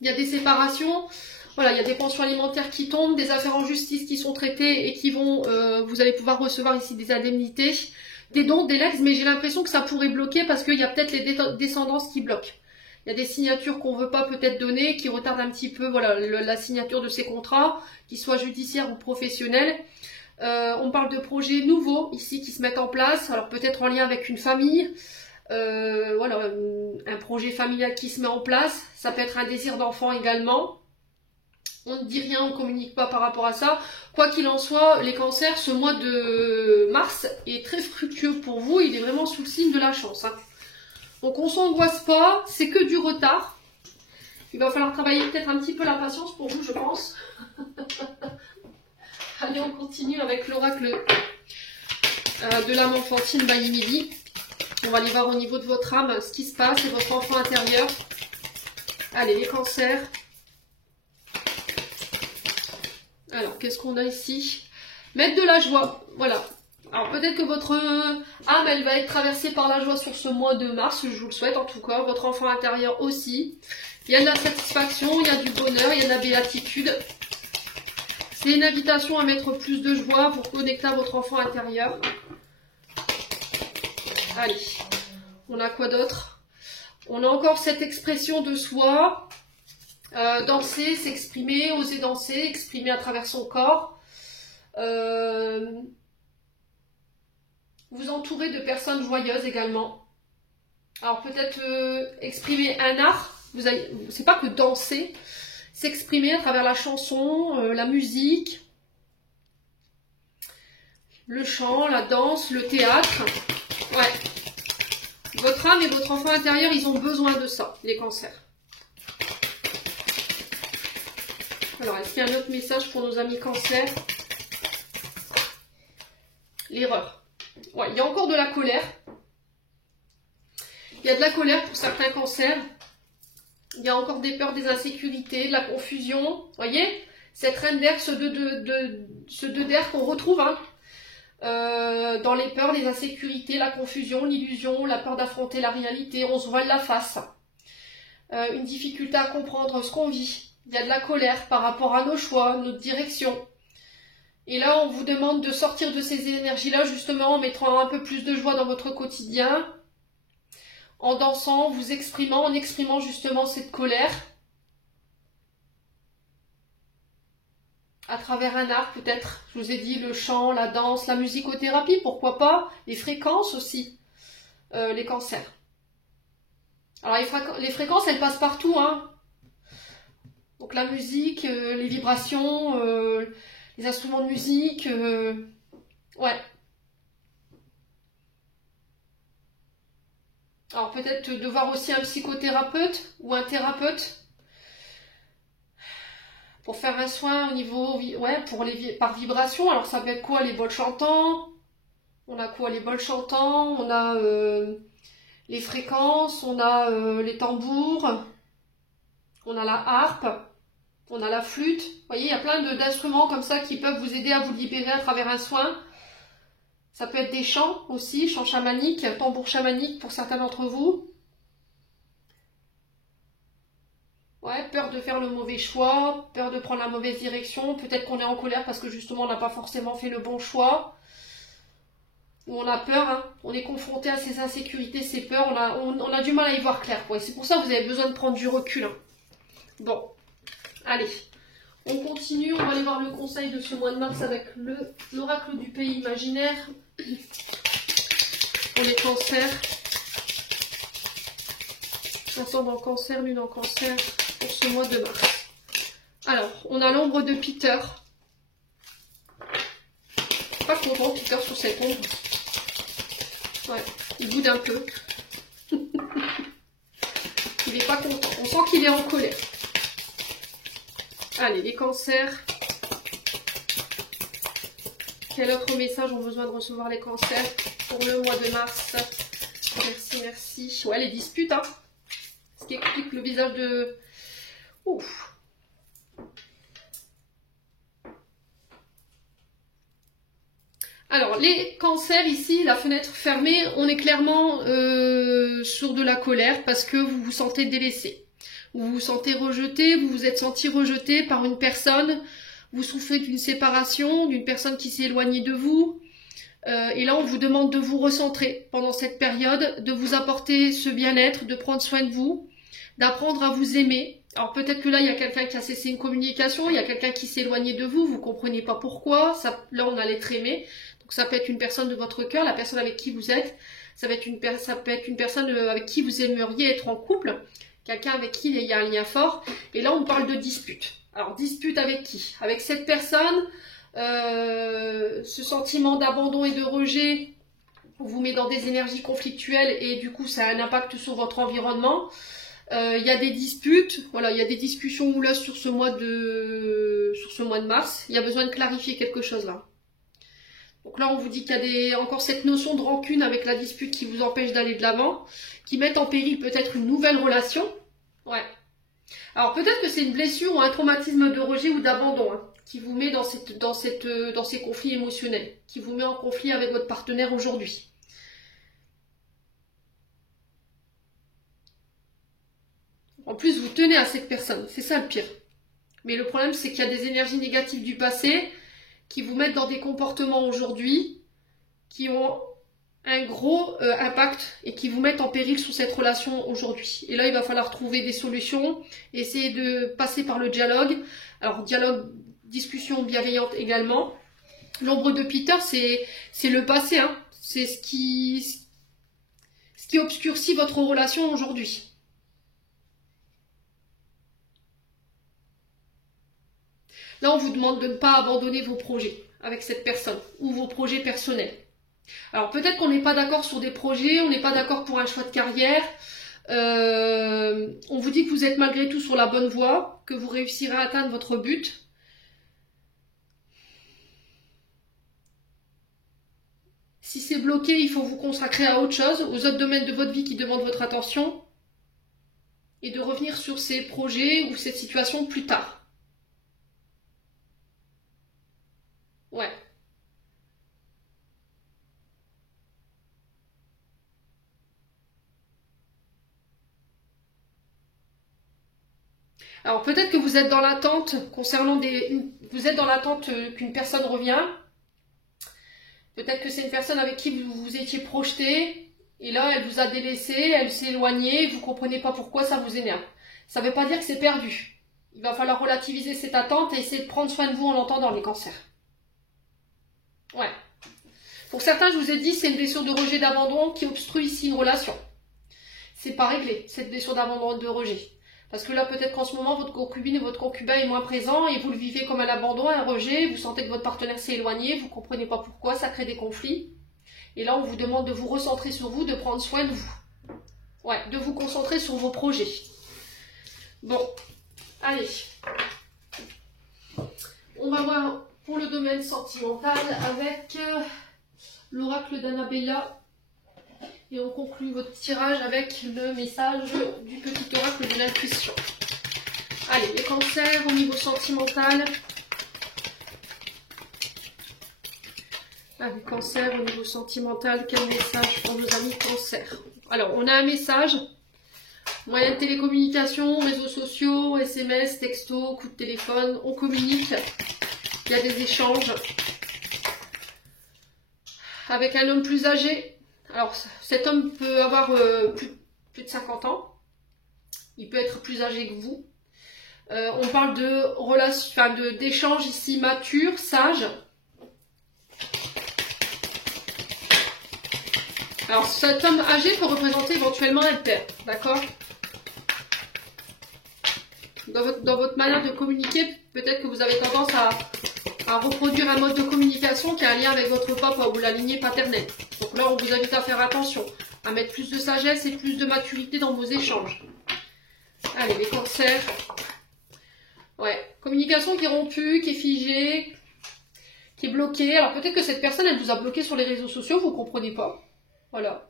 Il y a des séparations, voilà, il y a des pensions alimentaires qui tombent, des affaires en justice qui sont traitées et qui vont, vous allez pouvoir recevoir ici des indemnités, des dons, des legs, mais j'ai l'impression que ça pourrait bloquer parce qu'il y a peut-être les descendances qui bloquent. Il y a des signatures qu'on ne veut pas peut-être donner, qui retardent un petit peu voilà, la signature de ces contrats, qu'ils soient judiciaires ou professionnels. On parle de projets nouveaux ici qui se mettent en place, alors peut-être en lien avec une famille, voilà, un projet familial qui se met en place, ça peut être un désir d'enfant également. On ne dit rien, on ne communique pas par rapport à ça. Quoi qu'il en soit, les cancers, ce mois de mars est très fructueux pour vous, il est vraiment sous le signe de la chance. Hein. Donc on ne s'angoisse pas, c'est que du retard. Il va falloir travailler peut-être un petit peu la patience pour vous, je pense. Allez, on continue avec l'oracle de l'âme enfantine by Emily. On va aller voir au niveau de votre âme ce qui se passe et votre enfant intérieur. Allez, les cancers. Alors, qu'est-ce qu'on a ici? Mettre de la joie, voilà. Alors, peut-être que votre âme, elle va être traversée par la joie sur ce mois de mars, je vous le souhaite en tout cas. Votre enfant intérieur aussi. Il y a de la satisfaction, il y a du bonheur, il y a de la béatitude. C'est une invitation à mettre plus de joie pour connecter à votre enfant intérieur. Allez, on a quoi d'autre? On a encore cette expression de soi. Danser, s'exprimer, oser danser, exprimer à travers son corps. Vous entourer de personnes joyeuses également. Alors peut-être exprimer un art. C'est pas que danser, s'exprimer à travers la chanson, la musique, le chant, la danse, le théâtre. Ouais. Votre âme et votre enfant intérieur, ils ont besoin de ça, les cancers. Alors, est-ce qu'il y a un autre message pour nos amis cancers? L'erreur. Ouais, il y a encore de la colère. Il y a de la colère pour certains cancers. Il y a encore des peurs, des insécurités, de la confusion. Vous voyez, cette reine d'air, ce 2 d'air qu'on retrouve hein, dans les peurs, les insécurités, la confusion, l'illusion, la peur d'affronter la réalité. On se voile la face. Une difficulté à comprendre ce qu'on vit. Il y a de la colère par rapport à nos choix, notre direction. Et là, on vous demande de sortir de ces énergies-là, justement, en mettant un peu plus de joie dans votre quotidien, en dansant, vous exprimant, en exprimant justement cette colère, à travers un art peut-être. Je vous ai dit le chant, la danse, la musicothérapie, pourquoi pas, les fréquences aussi, les cancers. Alors les fréquences, elles passent partout, hein. Donc la musique, les vibrations, les instruments de musique, ouais. Alors peut-être de voir aussi un psychothérapeute ou un thérapeute pour faire un soin au niveau, ouais, par vibration. Alors ça peut être quoi, les bols chantants? On a quoi, les bols chantants? On a les fréquences, on a les tambours, on a la harpe. On a la flûte, vous voyez, il y a plein d'instruments comme ça qui peuvent vous aider à vous libérer à travers un soin. Ça peut être des chants aussi, chants chamaniques, tambours chamaniques pour certains d'entre vous. Ouais, peur de faire le mauvais choix, peur de prendre la mauvaise direction. Peut-être qu'on est en colère parce que justement on n'a pas forcément fait le bon choix. Ou on a peur, hein. On est confronté à ces insécurités, ces peurs, on a du mal à y voir clair. Ouais, c'est pour ça que vous avez besoin de prendre du recul. Hein. Bon. Allez, on continue, on va aller voir le conseil de ce mois de mars avec l'oracle du pays imaginaire pour les cancers. Ascendant en cancer, lune en cancer pour ce mois de mars. Alors, on a l'ombre de Peter. Pas content Peter sur cette ombre. Ouais, il boude un peu. Il n'est pas content, on sent qu'il est en colère. Allez, les cancers. Quel autre message ont besoin de recevoir les cancers pour le mois de mars? Merci, merci. Ouais, les disputes, hein. Ce qui explique le visage de... Ouf. Alors, les cancers, ici, la fenêtre fermée, on est clairement sur de la colère parce que vous vous sentez délaissé. Vous vous sentez rejeté, vous vous êtes senti rejeté par une personne, vous souffrez d'une séparation, d'une personne qui s'est éloignée de vous. Et là, on vous demande de vous recentrer pendant cette période, de vous apporter ce bien-être, de prendre soin de vous, d'apprendre à vous aimer. Alors peut-être que là, il y a quelqu'un qui a cessé une communication, il y a quelqu'un qui s'est éloigné de vous, vous ne comprenez pas pourquoi. Ça, là, on a l'être aimé. Donc ça peut être une personne de votre cœur, la personne avec qui vous êtes. Ça peut être une personne avec qui vous aimeriez être en couple. Quelqu'un avec qui il y a un lien fort. Et là, on parle de dispute. Alors, dispute avec qui? Avec cette personne, ce sentiment d'abandon et de rejet vous met dans des énergies conflictuelles et du coup, ça a un impact sur votre environnement. Il y a des disputes, voilà, il y a des discussions houleuses sur ce mois de mars. Il y a besoin de clarifier quelque chose là. Donc là, on vous dit qu'il y a encore cette notion de rancune avec la dispute qui vous empêche d'aller de l'avant, qui met en péril peut-être une nouvelle relation. Ouais. Alors peut-être que c'est une blessure ou un traumatisme de rejet ou d'abandon hein, qui vous met dans ces conflits émotionnels, qui vous met en conflit avec votre partenaire aujourd'hui. En plus, vous tenez à cette personne, c'est ça le pire. Mais le problème, c'est qu'il y a des énergies négatives du passé qui vous mettent dans des comportements aujourd'hui qui ont un gros impact et qui vous mettent en péril sur cette relation aujourd'hui. Et là, il va falloir trouver des solutions, essayer de passer par le dialogue. Alors, dialogue, discussion bienveillante également. L'ombre de Peter, c'est le passé, hein. C'est ce qui obscurcit votre relation aujourd'hui. Là, on vous demande de ne pas abandonner vos projets avec cette personne ou vos projets personnels. Alors peut-être qu'on n'est pas d'accord sur des projets, on n'est pas d'accord pour un choix de carrière. On vous dit que vous êtes malgré tout sur la bonne voie, que vous réussirez à atteindre votre but. Si c'est bloqué, il faut vous consacrer à autre chose, aux autres domaines de votre vie qui demandent votre attention. et de revenir sur ces projets ou cette situation plus tard. Ouais. Alors peut-être que vous êtes dans l'attente concernant vous êtes dans l'attente qu'une personne revient. Peut-être que c'est une personne avec qui vous vous étiez projeté et là elle vous a délaissé, elle s'est éloignée, vous comprenez pas pourquoi, ça vous énerve. Ça ne veut pas dire que c'est perdu. Il va falloir relativiser cette attente et essayer de prendre soin de vous en l'entendant, les cancers. Ouais. Pour certains, je vous ai dit, c'est une blessure de rejet, d'abandon qui obstrue ici une relation. C'est pas réglé, cette blessure d'abandon, de rejet. Parce que là, peut-être qu'en ce moment, votre concubine ou votre concubin est moins présent et vous le vivez comme un abandon, un rejet, vous sentez que votre partenaire s'est éloigné, vous ne comprenez pas pourquoi, ça crée des conflits. Et là, on vous demande de vous recentrer sur vous, de prendre soin de vous. Ouais, de vous concentrer sur vos projets. Bon, allez. On va voir pour le domaine sentimental avec l'oracle d'Annabella. Et on conclut votre tirage avec le message du petit oracle de l'intuition. Allez, les cancers au niveau sentimental. Les cancers au niveau sentimental, quel message pour nos amis cancers? Alors, on a un message. Moyens de télécommunication, réseaux sociaux, SMS, texto, coup de téléphone, on communique. Il y a des échanges. Avec un homme plus âgé. Alors, cet homme peut avoir plus de 50 ans. Il peut être plus âgé que vous. On parle de d'échanges ici matures, sages. Alors, cet homme âgé peut représenter éventuellement un père, d'accord? Dans votre manière de communiquer, peut-être que vous avez tendance à reproduire un mode de communication qui a un lien avec votre papa ou la lignée paternelle. Donc là, on vous invite à faire attention, à mettre plus de sagesse et plus de maturité dans vos échanges. Allez, les cancers. Ouais, communication qui est rompue, qui est figée, qui est bloquée. Alors peut-être que cette personne, elle vous a bloqué sur les réseaux sociaux, vous ne comprenez pas. Voilà.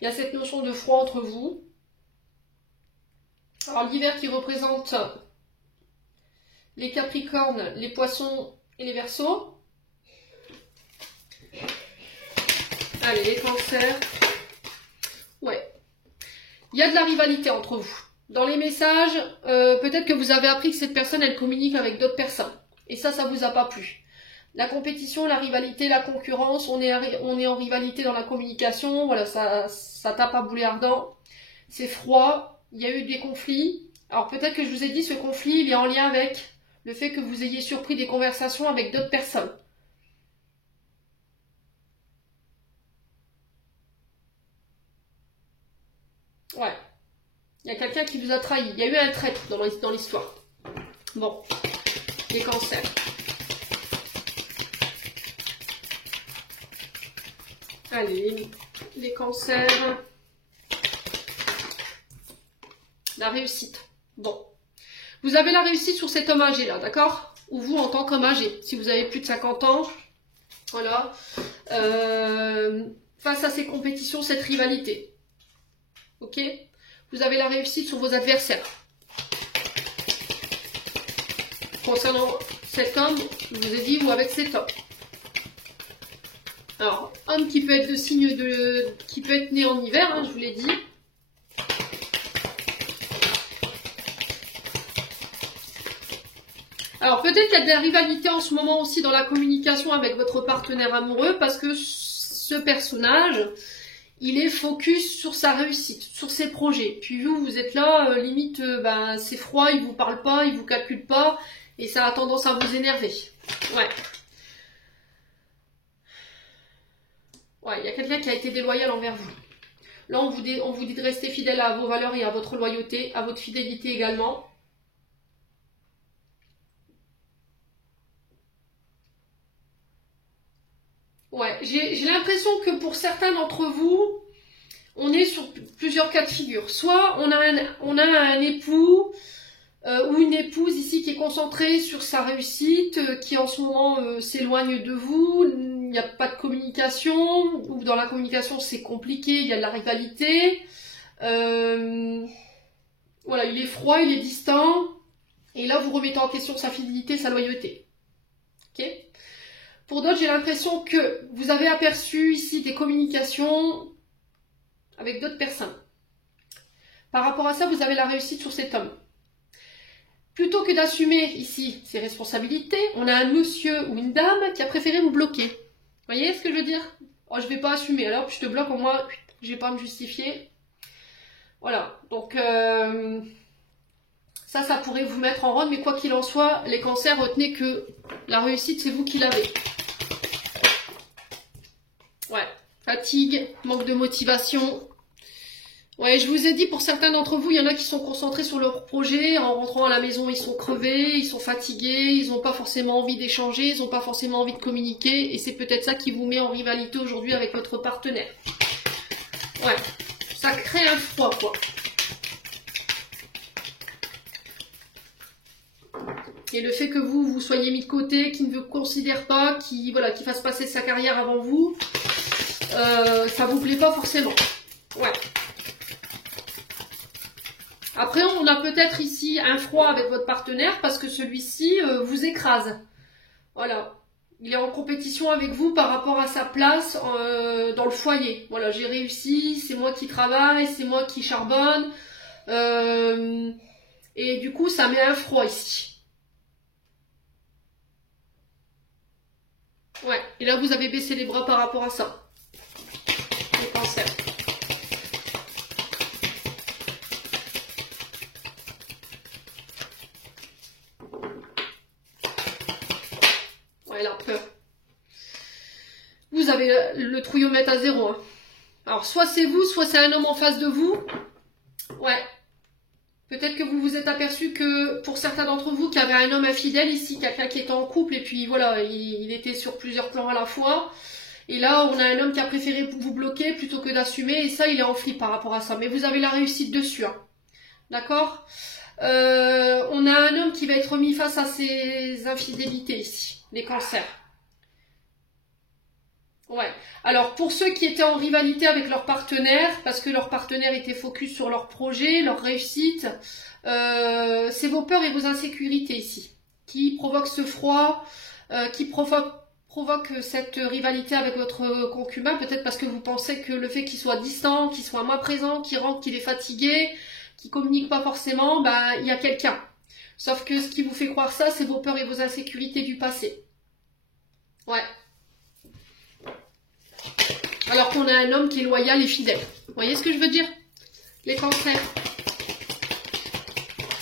Il y a cette notion de froid entre vous. Alors l'hiver qui représente les Capricornes, les Poissons et les Verseaux. Allez, les Cancers. Ouais. Il y a de la rivalité entre vous. Dans les messages, peut-être que vous avez appris que cette personne, elle communique avec d'autres personnes. Et ça vous a pas plu. La compétition, la rivalité, la concurrence, on est en rivalité dans la communication. Voilà, ça tape à boulet ardent. C'est froid. Il y a eu des conflits. Alors peut-être que je vous ai dit, ce conflit, il est en lien avec le fait que vous ayez surpris des conversations avec d'autres personnes. Ouais. Il y a quelqu'un qui vous a trahi. Il y a eu un traître dans l'histoire. Bon. Les cancers. Allez, les cancers. La réussite. Bon. Vous avez la réussite sur cet homme âgé là, d'accord? Ou vous en tant qu'homme âgé. Si vous avez plus de 50 ans, voilà. Face à ces compétitions, cette rivalité. Ok? Vous avez la réussite sur vos adversaires. Concernant cet homme, je vous ai dit, ou avec cet homme. Alors, homme qui peut être de signe qui peut être né en hiver, hein, je vous l'ai dit. Alors, peut-être qu'il y a de la rivalité en ce moment aussi dans la communication avec votre partenaire amoureux, parce que ce personnage, il est focus sur sa réussite, sur ses projets. Puis vous êtes là, limite, c'est froid, il vous parle pas, il vous calcule pas, et ça a tendance à vous énerver. Ouais. Ouais, il y a quelqu'un qui a été déloyal envers vous. Là, on vous dit de rester fidèle à vos valeurs et à votre loyauté, à votre fidélité également. Ouais, j'ai l'impression que pour certains d'entre vous, on est sur plusieurs cas de figure. Soit on a un époux ou une épouse ici qui est concentrée sur sa réussite, qui en ce moment s'éloigne de vous, il n'y a pas de communication, ou dans la communication c'est compliqué, il y a de la rivalité. Voilà, il est froid, il est distant. Et là, vous remettez en question sa fidélité, sa loyauté. Ok. Pour d'autres, j'ai l'impression que vous avez aperçu ici des communications avec d'autres personnes. Par rapport à ça, vous avez la réussite sur cet homme. Plutôt que d'assumer ici ses responsabilités, on a un monsieur ou une dame qui a préféré vous bloquer. Vous voyez ce que je veux dire? Oh, je vais pas assumer, alors je te bloque, au moins, je vais pas me justifier. Voilà, donc ça pourrait vous mettre en rôle, mais quoi qu'il en soit, les cancers, retenez que la réussite, c'est vous qui l'avez. Ouais, fatigue, manque de motivation. Ouais, je vous ai dit, pour certains d'entre vous, il y en a qui sont concentrés sur leur projet. En rentrant à la maison, ils sont crevés, ils sont fatigués, ils n'ont pas forcément envie d'échanger, ils n'ont pas forcément envie de communiquer. Et c'est peut-être ça qui vous met en rivalité aujourd'hui avec votre partenaire. Ouais, ça crée un froid, quoi. Et le fait que vous soyez mis de côté, qu'il ne vous considère pas, qu'il fasse passer sa carrière avant vous, ça vous plaît pas forcément. Ouais. Après, on a peut-être ici un froid avec votre partenaire parce que celui-ci vous écrase. Voilà. Il est en compétition avec vous par rapport à sa place dans le foyer. Voilà, j'ai réussi, c'est moi qui travaille, c'est moi qui charbonne. Et du coup, ça met un froid ici. Ouais, et là, vous avez baissé les bras par rapport à ça. Les cancers. La peur. Vous avez le trouillomètre à 0. Hein. Alors, soit c'est vous, soit c'est un homme en face de vous. Ouais. Peut-être que vous vous êtes aperçu que, pour certains d'entre vous, qu'il y avait un homme infidèle ici, quelqu'un qui était en couple, et puis voilà, il était sur plusieurs plans à la fois. Et là, on a un homme qui a préféré vous bloquer plutôt que d'assumer, et ça, il est en flip par rapport à ça. Mais vous avez la réussite dessus. Hein. D'accord ? On a un homme qui va être mis face à ses infidélités ici. Les cancers. Ouais. Alors, pour ceux qui étaient en rivalité avec leur partenaire, parce que leur partenaire était focus sur leur projet, leur réussite, c'est vos peurs et vos insécurités ici, qui provoquent ce froid, qui provoquent cette rivalité avec votre concubin, peut-être parce que vous pensez que le fait qu'il soit distant, qu'il soit moins présent, qu'il rentre, qu'il est fatigué, qu'il communique pas forcément, ben, il y a quelqu'un. Sauf que ce qui vous fait croire ça, c'est vos peurs et vos insécurités du passé. Ouais. Alors qu'on a un homme qui est loyal et fidèle. Vous voyez ce que je veux dire? Les cancers.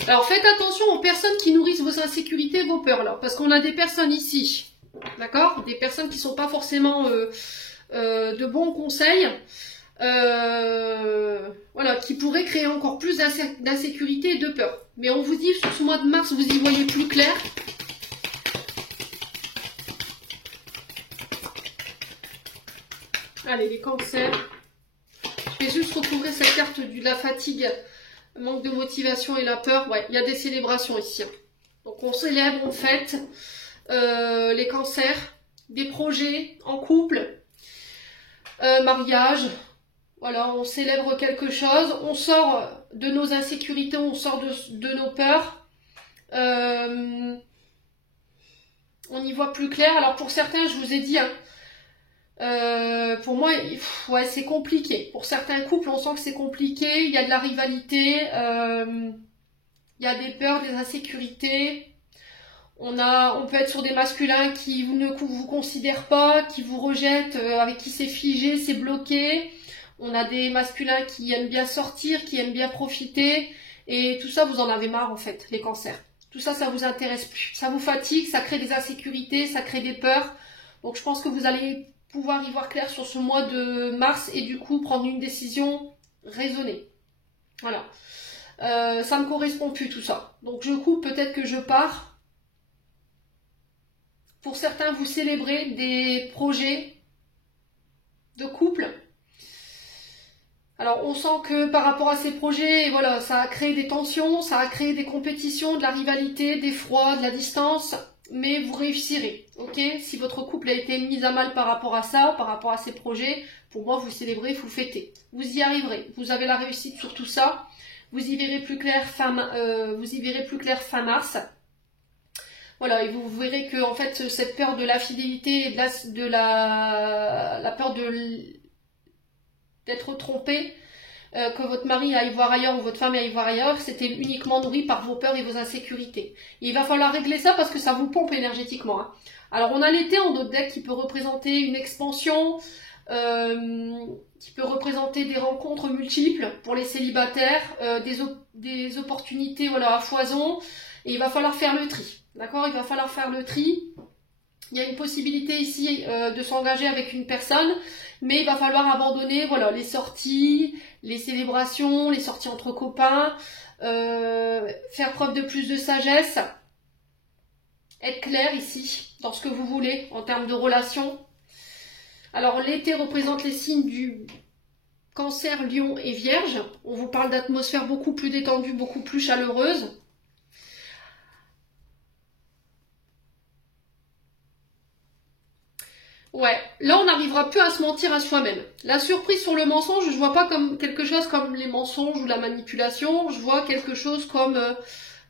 Alors faites attention aux personnes qui nourrissent vos insécurités et vos peurs là. Parce qu'on a des personnes ici. D'accord? Des personnes qui ne sont pas forcément de bons conseils. Voilà, qui pourraient créer encore plus d'insécurité et de peur. Mais on vous dit, sur ce mois de mars, vous y voyez plus clair. Allez, les cancers. Je vais juste recouvrir cette carte de la fatigue, manque de motivation et la peur. Ouais, il y a des célébrations ici. Donc on célèbre, on fête les cancers, des projets en couple, mariage. Voilà, on célèbre quelque chose, on sort de nos insécurités, on sort de nos peurs. On y voit plus clair. Alors pour certains, je vous ai dit, hein, pour moi, ouais, c'est compliqué. Pour certains couples, on sent que c'est compliqué. Il y a de la rivalité, il y a des peurs, des insécurités. On peut être sur des masculins qui ne vous considèrent pas, qui vous rejettent, avec qui c'est figé, c'est bloqué. On a des masculins qui aiment bien sortir, qui aiment bien profiter. Et tout ça, vous en avez marre en fait, les cancers. Tout ça, ça vous intéresse plus. Ça vous fatigue, ça crée des insécurités, ça crée des peurs. Donc je pense que vous allez pouvoir y voir clair sur ce mois de mars et du coup prendre une décision raisonnée. Voilà. Ça me correspond plus tout ça. Donc je coupe, peut-être que je pars. Pour certains, vous célébrez des projets de couple. Alors on sent que par rapport à ces projets, voilà, ça a créé des tensions, ça a créé des compétitions, de la rivalité, des froids, de la distance, mais vous réussirez, ok? Si votre couple a été mis à mal par rapport à ça, par rapport à ces projets, pour moi vous célébrez, vous fêtez. Vous y arriverez, vous avez la réussite sur tout ça, Vous y verrez plus clair fin mars. Voilà, et vous verrez que en fait cette peur de la fidélité et la peur d'être trompé, que votre mari aille voir ailleurs ou votre femme aille voir ailleurs, c'était uniquement nourri par vos peurs et vos insécurités. Et il va falloir régler ça parce que ça vous pompe énergétiquement. Hein. Alors on a l'été en notre deck qui peut représenter une expansion, qui peut représenter des rencontres multiples pour les célibataires, des opportunités voilà, à foison, et il va falloir faire le tri. D'accord, il va falloir faire le tri. Il y a une possibilité ici de s'engager avec une personne, mais il va falloir abandonner voilà, les sorties, les célébrations, les sorties entre copains, faire preuve de plus de sagesse, être clair ici dans ce que vous voulez en termes de relations. Alors l'été représente les signes du Cancer, Lion et Vierge. On vous parle d'atmosphère beaucoup plus détendue, beaucoup plus chaleureuse. Ouais, là on n'arrivera plus à se mentir à soi-même. La surprise sur le mensonge, je vois pas comme quelque chose comme les mensonges ou la manipulation, je vois quelque chose comme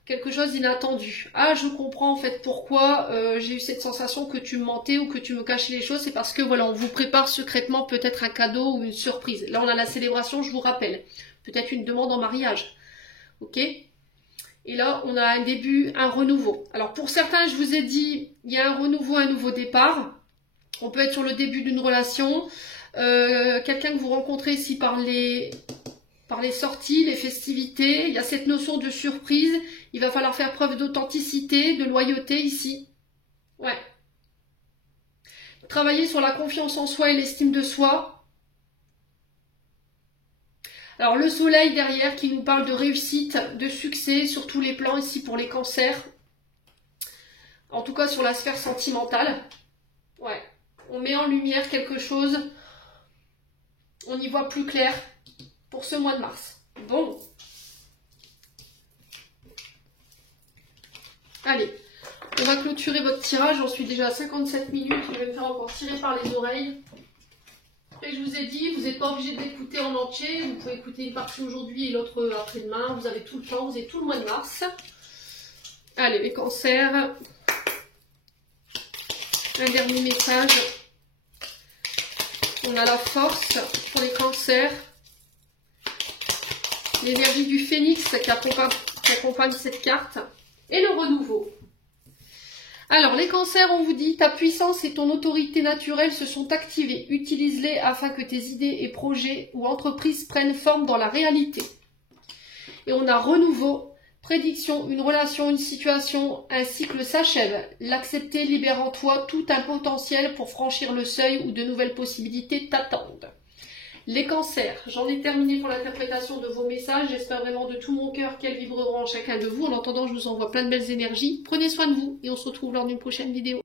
quelque chose d'inattendu. Ah, je comprends en fait pourquoi j'ai eu cette sensation que tu me mentais ou que tu me cachais les choses, c'est parce que voilà, on vous prépare secrètement peut-être un cadeau ou une surprise. Là on a la célébration, je vous rappelle, peut-être une demande en mariage, ok? Et là on a un début, un renouveau. Alors pour certains, je vous ai dit, il y a un renouveau, un nouveau départ. On peut être sur le début d'une relation, quelqu'un que vous rencontrez ici par les sorties, les festivités, il y a cette notion de surprise, il va falloir faire preuve d'authenticité, de loyauté ici. Ouais. Travailler sur la confiance en soi et l'estime de soi. Alors le soleil derrière qui nous parle de réussite, de succès sur tous les plans ici pour les cancers. En tout cas sur la sphère sentimentale. Ouais. On met en lumière quelque chose, on y voit plus clair pour ce mois de mars. Bon. Allez, on va clôturer votre tirage, j'en suis déjà à 57 minutes, je vais me faire encore tirer par les oreilles. Et je vous ai dit, vous n'êtes pas obligé d'écouter en entier, vous pouvez écouter une partie aujourd'hui et l'autre après-demain, vous avez tout le temps, vous avez tout le mois de mars. Allez, les cancers. Un dernier message. On a la force pour les cancers. L'énergie du phénix qui accompagne cette carte. Et le renouveau. Alors, les cancers, on vous dit, ta puissance et ton autorité naturelle se sont activées. Utilise-les afin que tes idées et projets ou entreprises prennent forme dans la réalité. Et on a renouveau. Prédiction, une relation, une situation, un cycle s'achève. L'accepter libère en toi tout un potentiel pour franchir le seuil où de nouvelles possibilités t'attendent. Les cancers, j'en ai terminé pour l'interprétation de vos messages. J'espère vraiment de tout mon cœur qu'elles vibreront en chacun de vous. En attendant, je vous envoie plein de belles énergies. Prenez soin de vous et on se retrouve lors d'une prochaine vidéo.